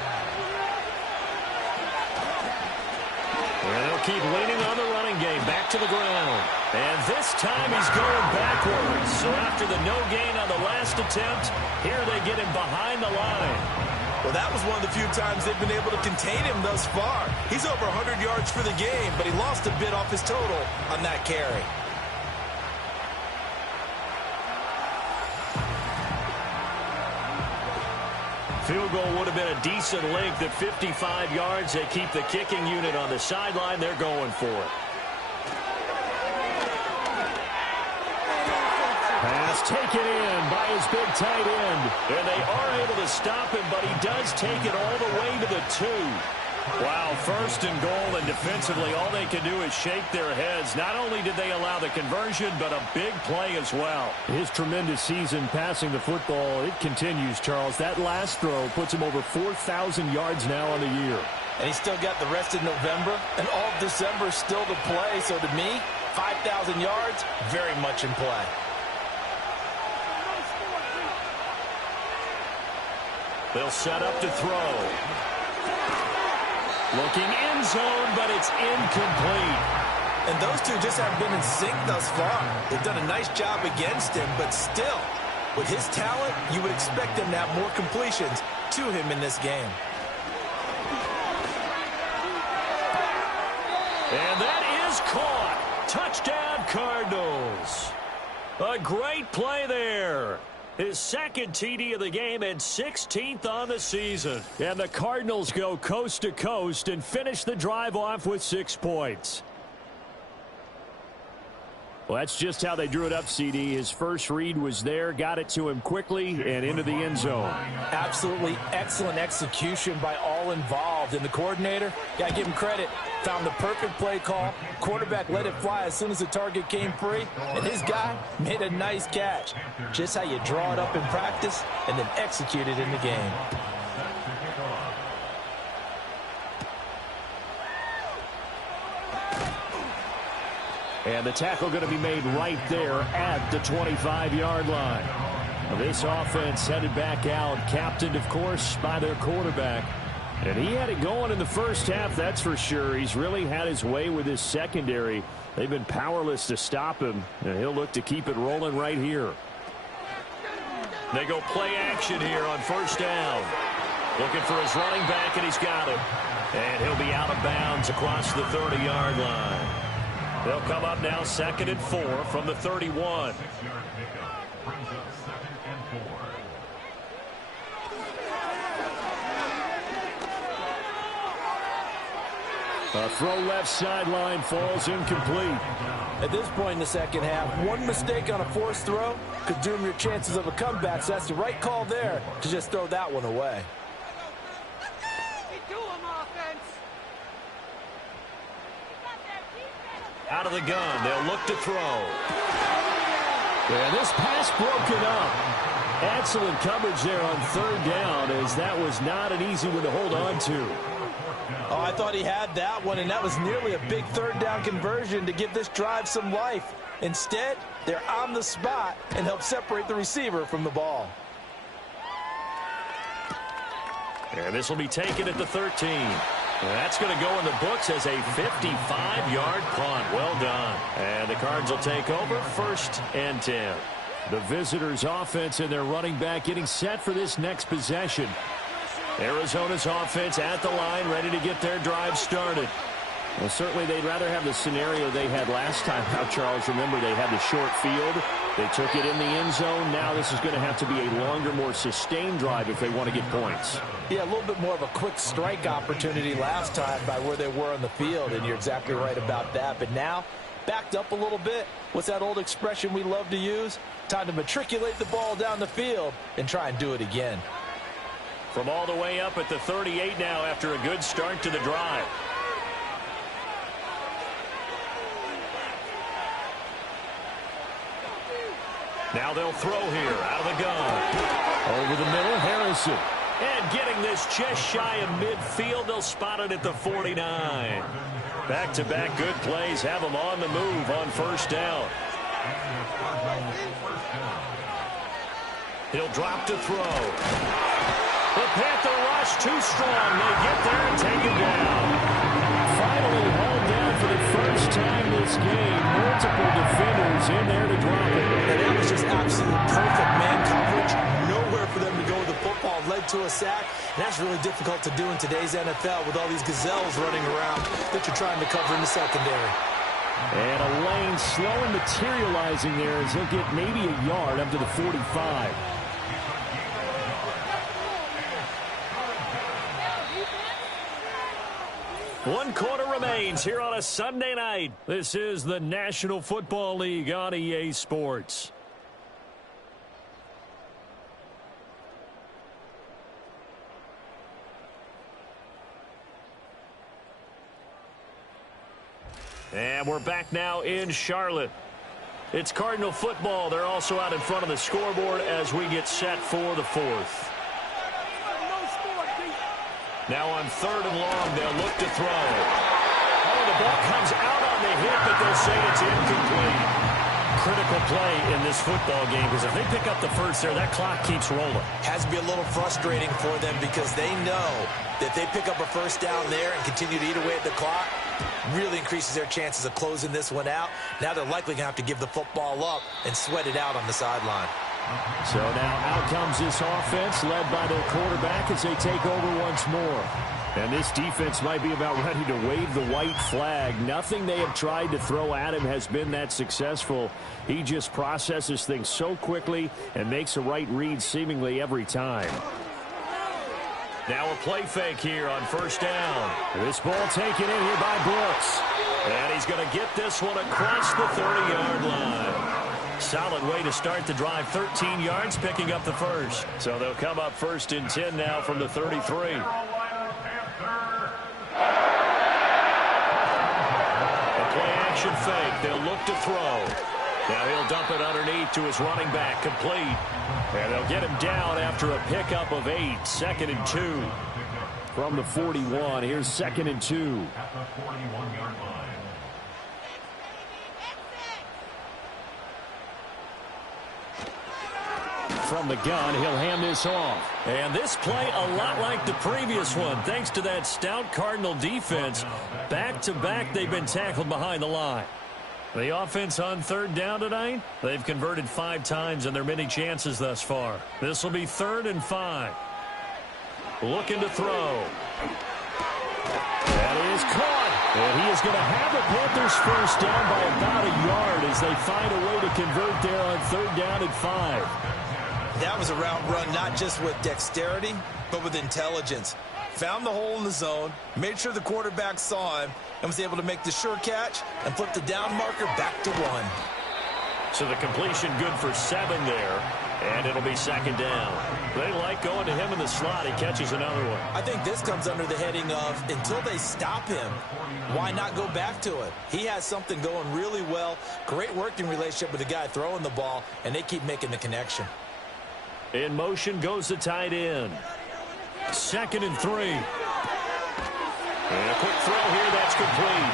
And they'll keep leaning on the running game. Back to the ground. And this time he's going backwards. So after the no gain on the last attempt, here they get him behind the line. Well, that was one of the few times they've been able to contain him thus far. He's over 100 yards for the game, but he lost a bit off his total on that carry. Field goal would have been a decent length at 55 yards. They keep the kicking unit on the sideline. They're going for it. Pass taken in by his big tight end. And they are able to stop him, but he does take it all the way to the 2. Wow, 1st and goal, and defensively all they can do is shake their heads. Not only did they allow the conversion, but a big play as well. His tremendous season passing the football, it continues, Charles. That last throw puts him over 4,000 yards now on the year. And he's still got the rest of November and all of December still to play. So to me, 5,000 yards, very much in play. They'll set up to throw. Looking end zone, but it's incomplete. And those two just haven't been in sync thus far. They've done a nice job against him, but still, with his talent, you would expect him to have more completions to him in this game. And that is caught. Touchdown, Cardinals. A great play there. His 2nd TD of the game and 16th on the season. And the Cardinals go coast to coast and finish the drive off with 6 points. Well, that's just how they drew it up, CD. His first read was there, got it to him quickly, and into the end zone. Absolutely excellent execution by all involved. And the coordinator, got to give him credit, found the perfect play call. Quarterback let it fly as soon as the target came free. And his guy made a nice catch. Just how you draw it up in practice and then execute it in the game. And the tackle going to be made right there at the 25-yard line. This offense headed back out, captained, of course, by their quarterback. And he had it going in the first half, that's for sure. He's really had his way with his secondary. They've been powerless to stop him, and he'll look to keep it rolling right here. They go play action here on 1st down. Looking for his running back, and he's got it. And he'll be out of bounds across the 30-yard line. They'll come up now 2nd and 4 from the 31. A throw left sideline falls incomplete. At this point in the second half, one mistake on a forced throw could doom your chances of a comeback. So that's the right call there to just throw that one away. Out of the gun, they'll look to throw. Yeah, this pass broken up. Excellent coverage there on 3rd down, as that was not an easy one to hold on to. Oh, I thought he had that one, and that was nearly a big 3rd down conversion to give this drive some life. Instead, they're on the spot and help separate the receiver from the ball. And this will be taken at the 13. That's going to go in the books as a 55-yard punt. Well done. And the Cards will take over 1st and 10. The visitors' offense and their running back getting set for this next possession. Arizona's offense at the line, ready to get their drive started. Well, certainly they'd rather have the scenario they had last time out, Charles. Remember, they had the short field. They took it in the end zone. Now this is going to have to be a longer, more sustained drive if they want to get points. Yeah, a little bit more of a quick strike opportunity last time by where they were on the field, and you're exactly right about that. But now, backed up a little bit. What's that old expression we love to use? Time to matriculate the ball down the field and try and do it again. From all the way up at the 38 now after a good start to the drive. Now they'll throw here out of the gun. Over the middle, Harrison. And getting this just shy of midfield, they'll spot it at the 49. Back-to-back good plays have them on the move on 1st down. He'll drop to throw. The Panther rush too strong. They get there and take him down. Finally hauled down for the first time this game. Multiple defenders in there to drop it. And that was just absolute perfect man coverage. Nowhere for them to go with the football. Led to a sack. And that's really difficult to do in today's NFL with all these gazelles running around that you're trying to cover in the secondary. And a lane slow and materializing there as he'll get maybe a yard up to the 45. One quarter remains here on a Sunday night. This is the National Football League on EA Sports. And we're back now in Charlotte. It's Cardinal football. They're also out in front of the scoreboard as we get set for the fourth. Now on 3rd and long, they'll look to throw. Oh, the ball comes out on the hit, but they'll say it's incomplete. Critical play in this football game because if they pick up the first there, that clock keeps rolling. Has to be a little frustrating for them because they know that if they pick up a first down there and continue to eat away at the clock, really increases their chances of closing this one out. Now they're likely going to have to give the football up and sweat it out on the sideline. So now out comes this offense led by their quarterback as they take over once more. And this defense might be about ready to wave the white flag. Nothing they have tried to throw at him has been that successful. He just processes things so quickly and makes a right read seemingly every time. Now a play fake here on 1st down. This ball taken in here by Brooks. And he's going to get this one across the 30-yard line. Solid way to start the drive. 13 yards, picking up the first. So they'll come up 1st and 10 now from the 33. A play-action fake. They'll look to throw. Now he'll dump it underneath to his running back. Complete. And they'll get him down after a pickup of 8. 2nd and 2. From the 41, here's 2nd and 2. At the 41-yard line. From the gun, he'll hand this off. And this play a lot like the previous one, thanks to that stout Cardinal defense. Back-to-back, they've been tackled behind the line. The offense on 3rd down tonight, they've converted 5 times in their many chances thus far. This will be 3rd and 5. Looking to throw. That is caught. And he is going to have the Panthers first down by about a yard as they find a way to convert there on 3rd down and 5. That was a route run not just with dexterity, but with intelligence. Found the hole in the zone, made sure the quarterback saw him, and was able to make the sure catch and flip the down marker back to 1. So the completion good for 7 there, and it'll be 2nd down. They like going to him in the slot. He catches another one. I think this comes under the heading of until they stop him, why not go back to it? He has something going really well, great working relationship with the guy throwing the ball, and they keep making the connection. In motion goes the tight end. 2nd and 3. And a quick throw here, that's complete.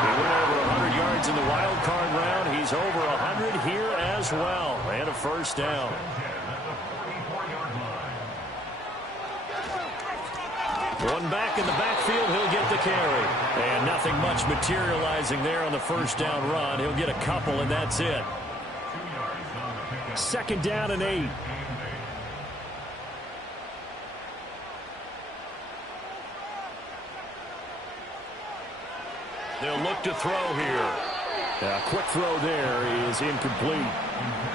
He went over 100 yards in the wild card round. He's over 100 here as well. And a first down. One back in the backfield, he'll get the carry. And nothing much materializing there on the first down run. He'll get a couple, and that's it. 2nd down and 8. They'll look to throw here. A quick throw there is incomplete.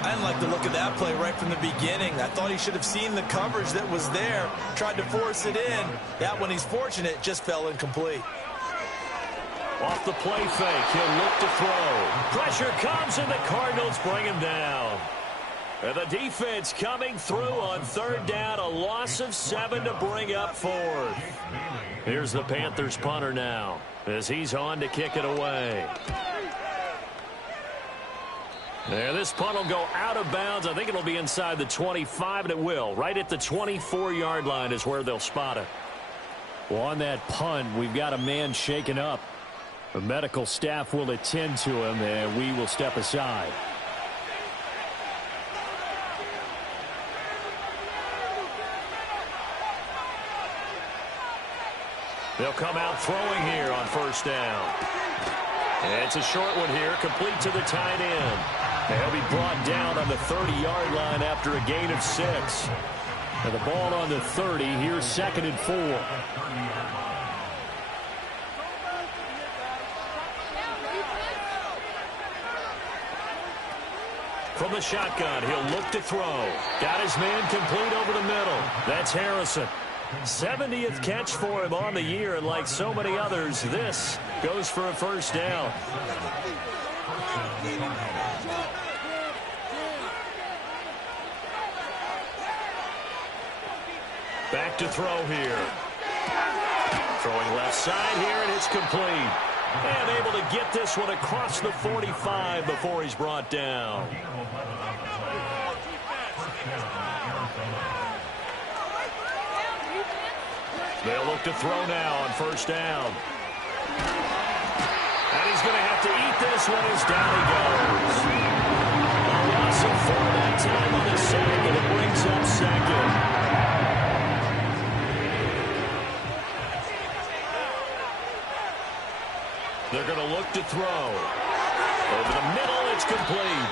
I didn't like the look of that play right from the beginning. I thought he should have seen the coverage that was there, tried to force it in. That one, he's fortunate, just fell incomplete. Off the play fake, he'll look to throw. Pressure comes, and the Cardinals bring him down. And the defense coming through on 3rd down, a loss of 7 to bring up 4th. Here's the Panthers punter now, as he's on to kick it away. There, this punt will go out of bounds. I think it'll be inside the 25, and it will. Right at the 24-yard line is where they'll spot it. Well, on that punt, we've got a man shaken up. The medical staff will attend to him, and we will step aside. They'll come out throwing here on first down. And it's a short one here, complete to the tight end. And he'll be brought down on the 30-yard line after a gain of 6. And the ball on the 30, here's 2nd and 4. From the shotgun, he'll look to throw. Got his man complete over the middle. That's Harrison. 70th catch for him on the year, and like so many others, this goes for a first down. Back to throw here. Throwing left side here, and it's complete. And able to get this one across the 45 before he's brought down. They'll look to throw now on first down. And he's going to have to eat this one as down he goes. A loss of 4 that time on the sack, and it brings up 2nd. They're going to look to throw. Over the middle, it's complete.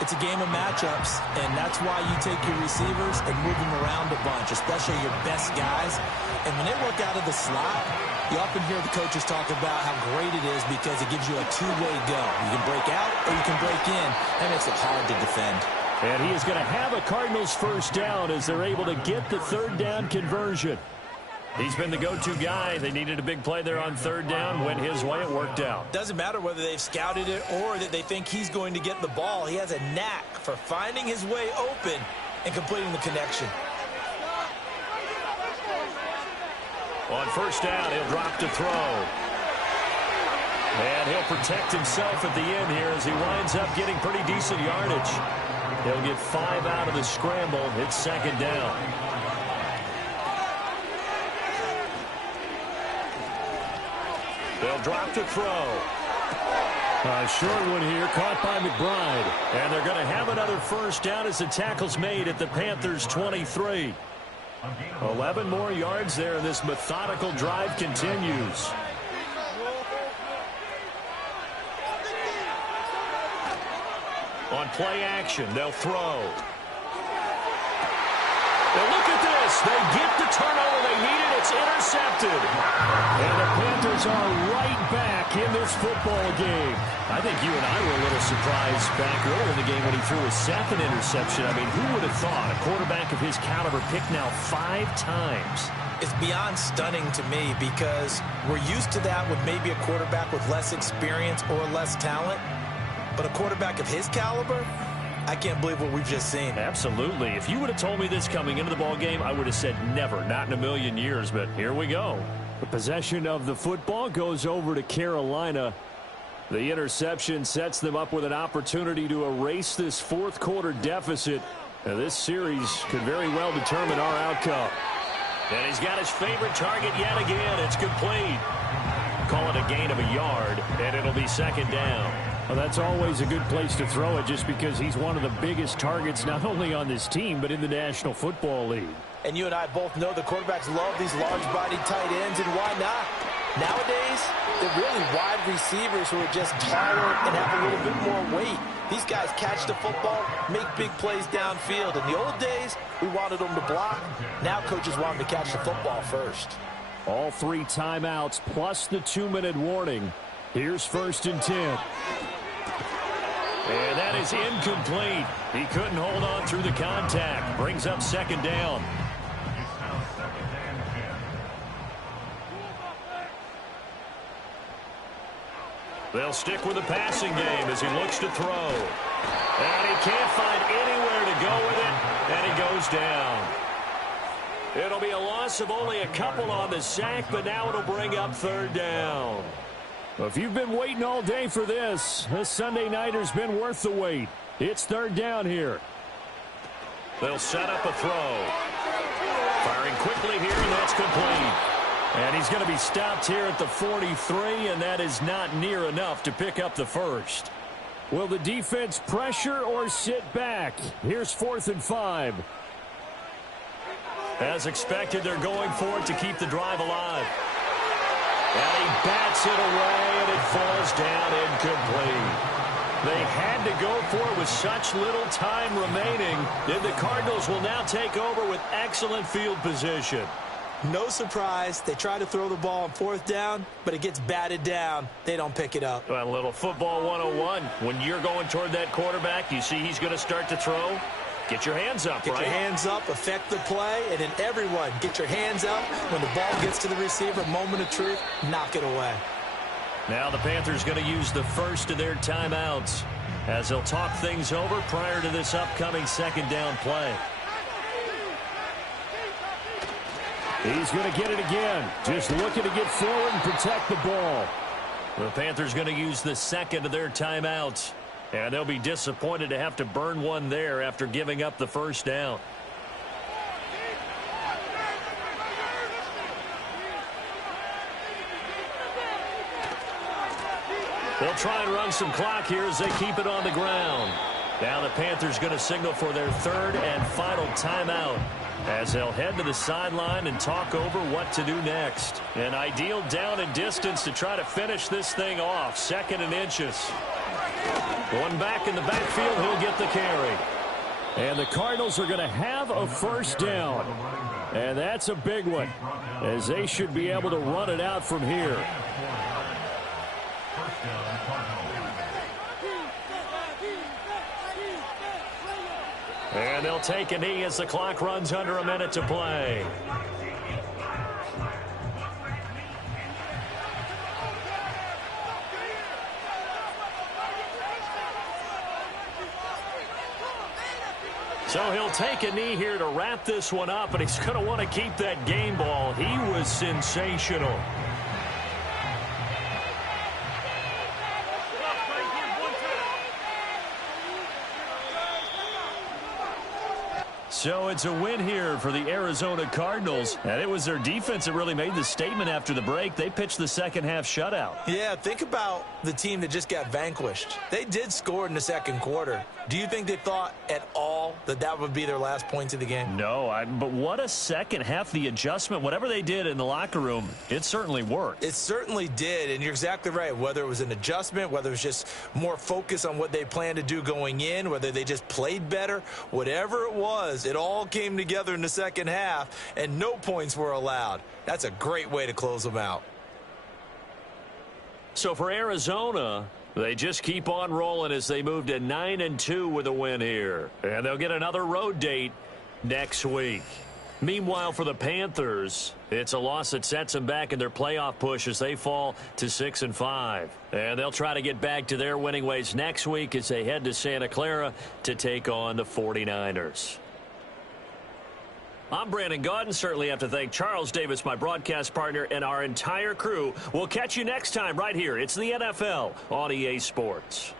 It's a game of matchups, and that's why you take your receivers and move them around a bunch, especially your best guys. And when they work out of the slot, you often hear the coaches talk about how great it is because it gives you a two-way go. You can break out or you can break in. That makes it hard to defend. And he is going to have a Cardinals first down as they're able to get the 3rd down conversion. He's been the go-to guy. They needed a big play there on 3rd down. Went his way. It worked out. Doesn't matter whether they've scouted it or that they think he's going to get the ball. He has a knack for finding his way open and completing the connection. On first down, he'll drop to throw. And he'll protect himself at the end here as he winds up getting pretty decent yardage. He'll get 5 out of the scramble. It's 2nd down. They'll drop to throw. A short one here, caught by McBride. And they're going to have another first down as the tackle's made at the Panthers' 23. 11 more yards there, and this methodical drive continues. On play action, they'll throw. Now look at this. They get the turnover they needed. It's intercepted. And the Panthers are right back in this football game. I think you and I were a little surprised back earlier in the game when he threw his 2nd interception. I mean, who would have thought a quarterback of his caliber picked now 5 times? It's beyond stunning to me because we're used to that with maybe a quarterback with less experience or less talent. But a quarterback of his caliber, I can't believe what we've just seen. Absolutely. If you would have told me this coming into the ball game, I would have said never, not in a million years, but here we go. The possession of the football goes over to Carolina. The interception sets them up with an opportunity to erase this 4th quarter deficit. Now, this series could very well determine our outcome. And he's got his favorite target yet again. It's complete. Call it a gain of a yard, and it'll be 2nd down. Well, that's always a good place to throw it just because he's one of the biggest targets not only on this team but in the National Football League. And you and I both know the quarterbacks love these large-bodied tight ends, and why not? Nowadays, they're really wide receivers who are just taller and have a little bit more weight. These guys catch the football, make big plays downfield. In the old days, we wanted them to block. Now coaches want them to catch the football first. All 3 timeouts plus the 2-minute warning. Here's 1st and 10. And that is incomplete. He couldn't hold on through the contact. Brings up 2nd down. They'll stick with the passing game as he looks to throw. And he can't find anywhere to go with it, and he goes down. It'll be a loss of only a couple on the sack, but now it'll bring up 3rd down. Well, if you've been waiting all day for this Sunday nighter's been worth the wait. It's 3rd down here. They'll set up a throw. Firing quickly here, and that's complete. And he's going to be stopped here at the 43, and that is not near enough to pick up the 1st. Will the defense pressure or sit back? Here's 4th and 5. As expected, they're going for it to keep the drive alive. And he bats it away, and it falls down incomplete. They had to go for it with such little time remaining, and the Cardinals will now take over with excellent field position. No surprise. They try to throw the ball on fourth down, but it gets batted down. They don't pick it up. Well, a little football 101. When you're going toward that quarterback, you see he's going to start to throw. Get your hands up, Get right? your hands up, affect the play, and then everyone get your hands up. When the ball gets to the receiver, moment of truth, knock it away. Now the Panthers going to use the first of their timeouts as they'll talk things over prior to this upcoming second down play. He's going to get it again. Just looking to get forward and protect the ball. The Panthers going to use the second of their timeouts. And they'll be disappointed to have to burn one there after giving up the first down. They'll try and run some clock here as they keep it on the ground. Now the Panthers going to signal for their third and final timeout as they'll head to the sideline and talk over what to do next. An ideal down and distance to try to finish this thing off. Second and inches. Going back in the backfield, he'll get the carry. And the Cardinals are going to have a first down. And that's a big one, as they should be able to run it out from here. And they'll take a knee as the clock runs under a minute to play. So he'll take a knee here to wrap this one up, and he's going to want to keep that game ball. He was sensational. So it's a win here for the Arizona Cardinals. And it was their defense that really made the statement after the break. They pitched the second half shutout. Yeah, think about the team that just got vanquished. They did score in the second quarter. Do you think they thought at all that that would be their last points of the game? No, but what a second half. The adjustment, whatever they did in the locker room, it certainly worked. It certainly did, and you're exactly right. Whether it was an adjustment, whether it was just more focus on what they planned to do going in, whether they just played better, whatever it was, it all came together in the second half, and no points were allowed. That's a great way to close them out. So for Arizona, they just keep on rolling as they move to 9-2 with a win here. And they'll get another road date next week. Meanwhile, for the Panthers, it's a loss that sets them back in their playoff push as they fall to 6-5. And they'll try to get back to their winning ways next week as they head to Santa Clara to take on the 49ers. I'm Brandon Gaudin. Certainly have to thank Charles Davis, my broadcast partner, and our entire crew. We'll catch you next time right here. It's the NFL on EA Sports.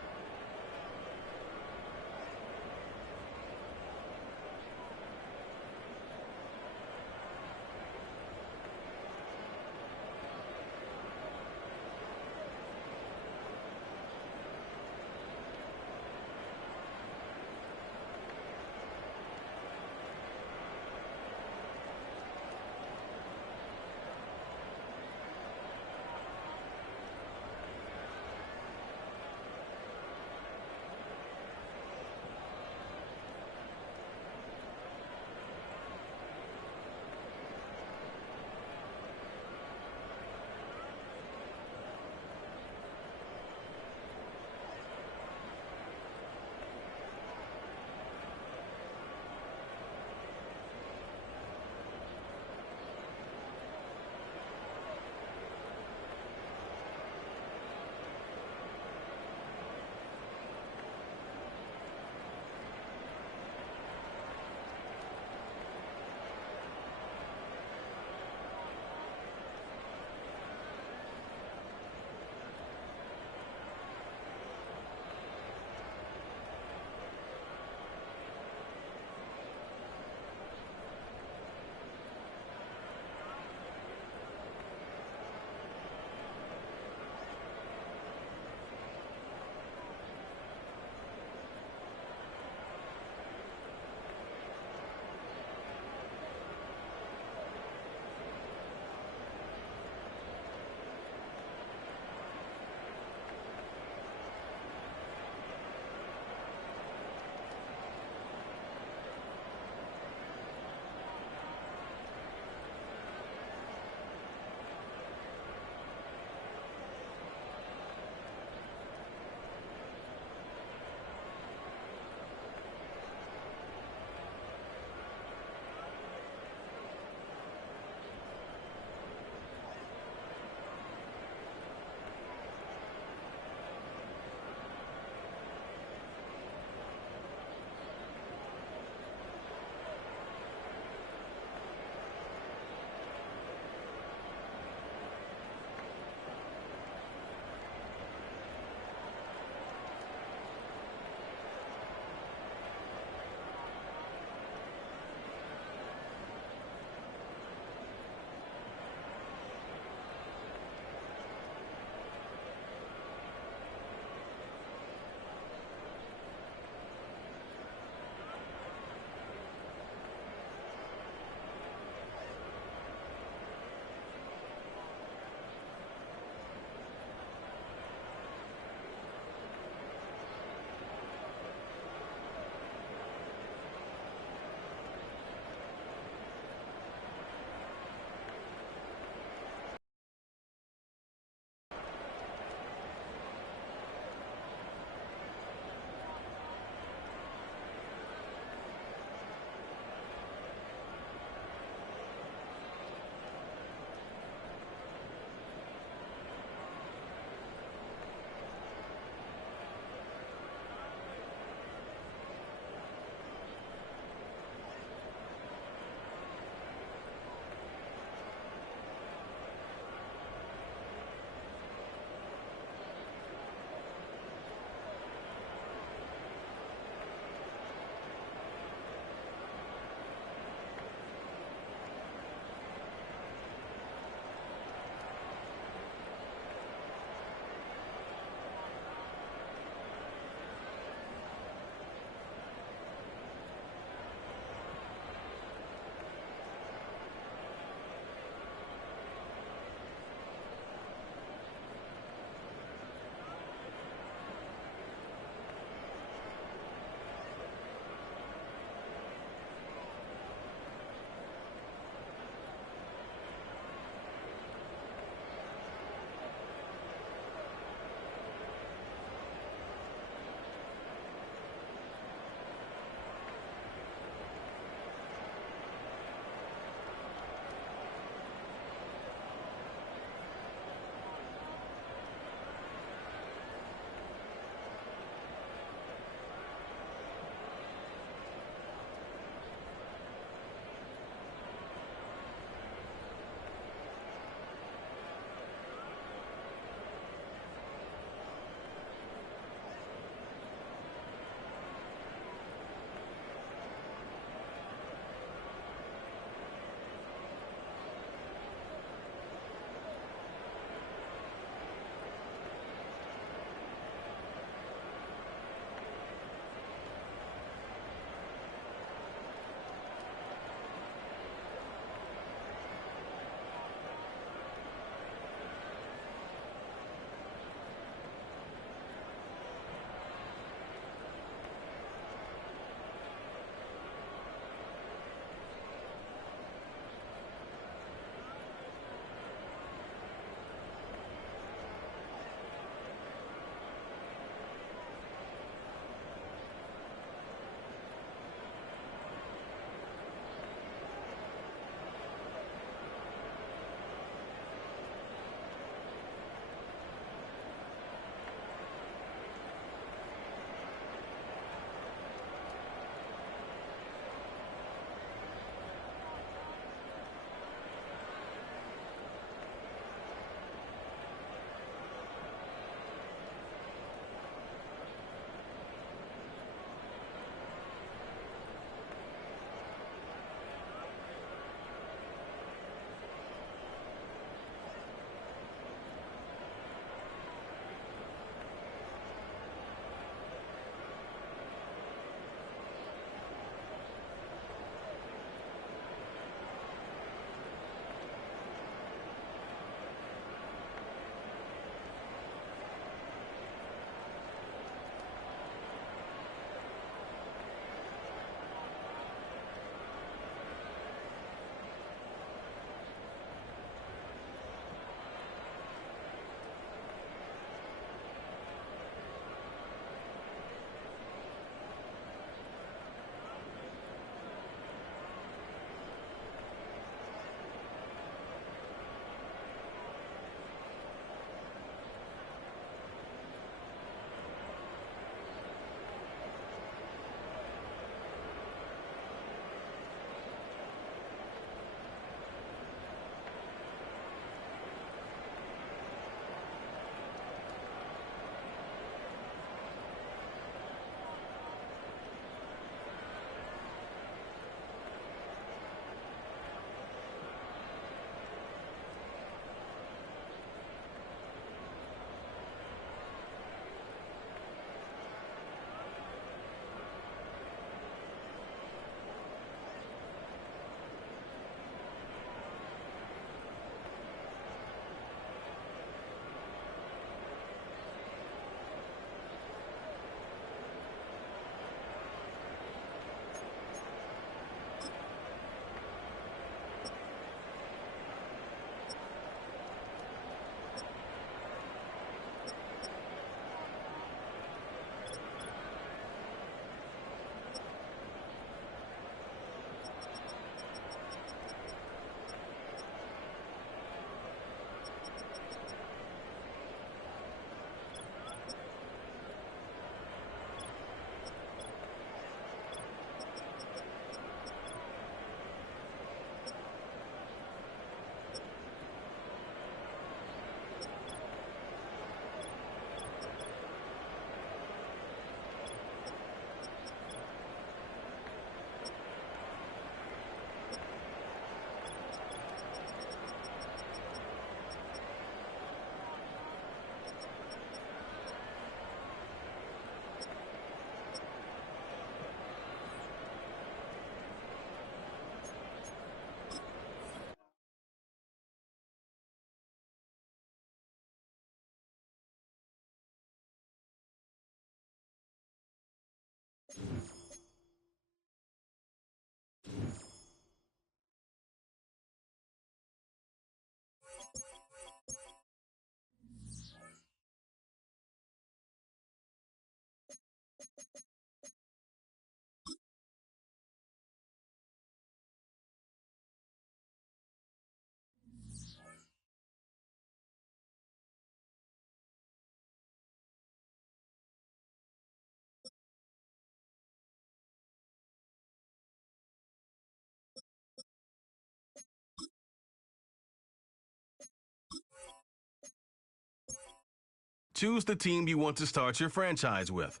choose the team you want to start your franchise with.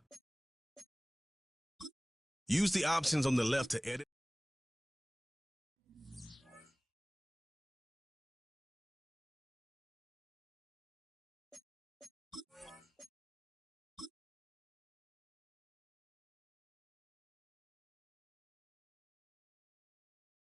Use the options on the left to edit.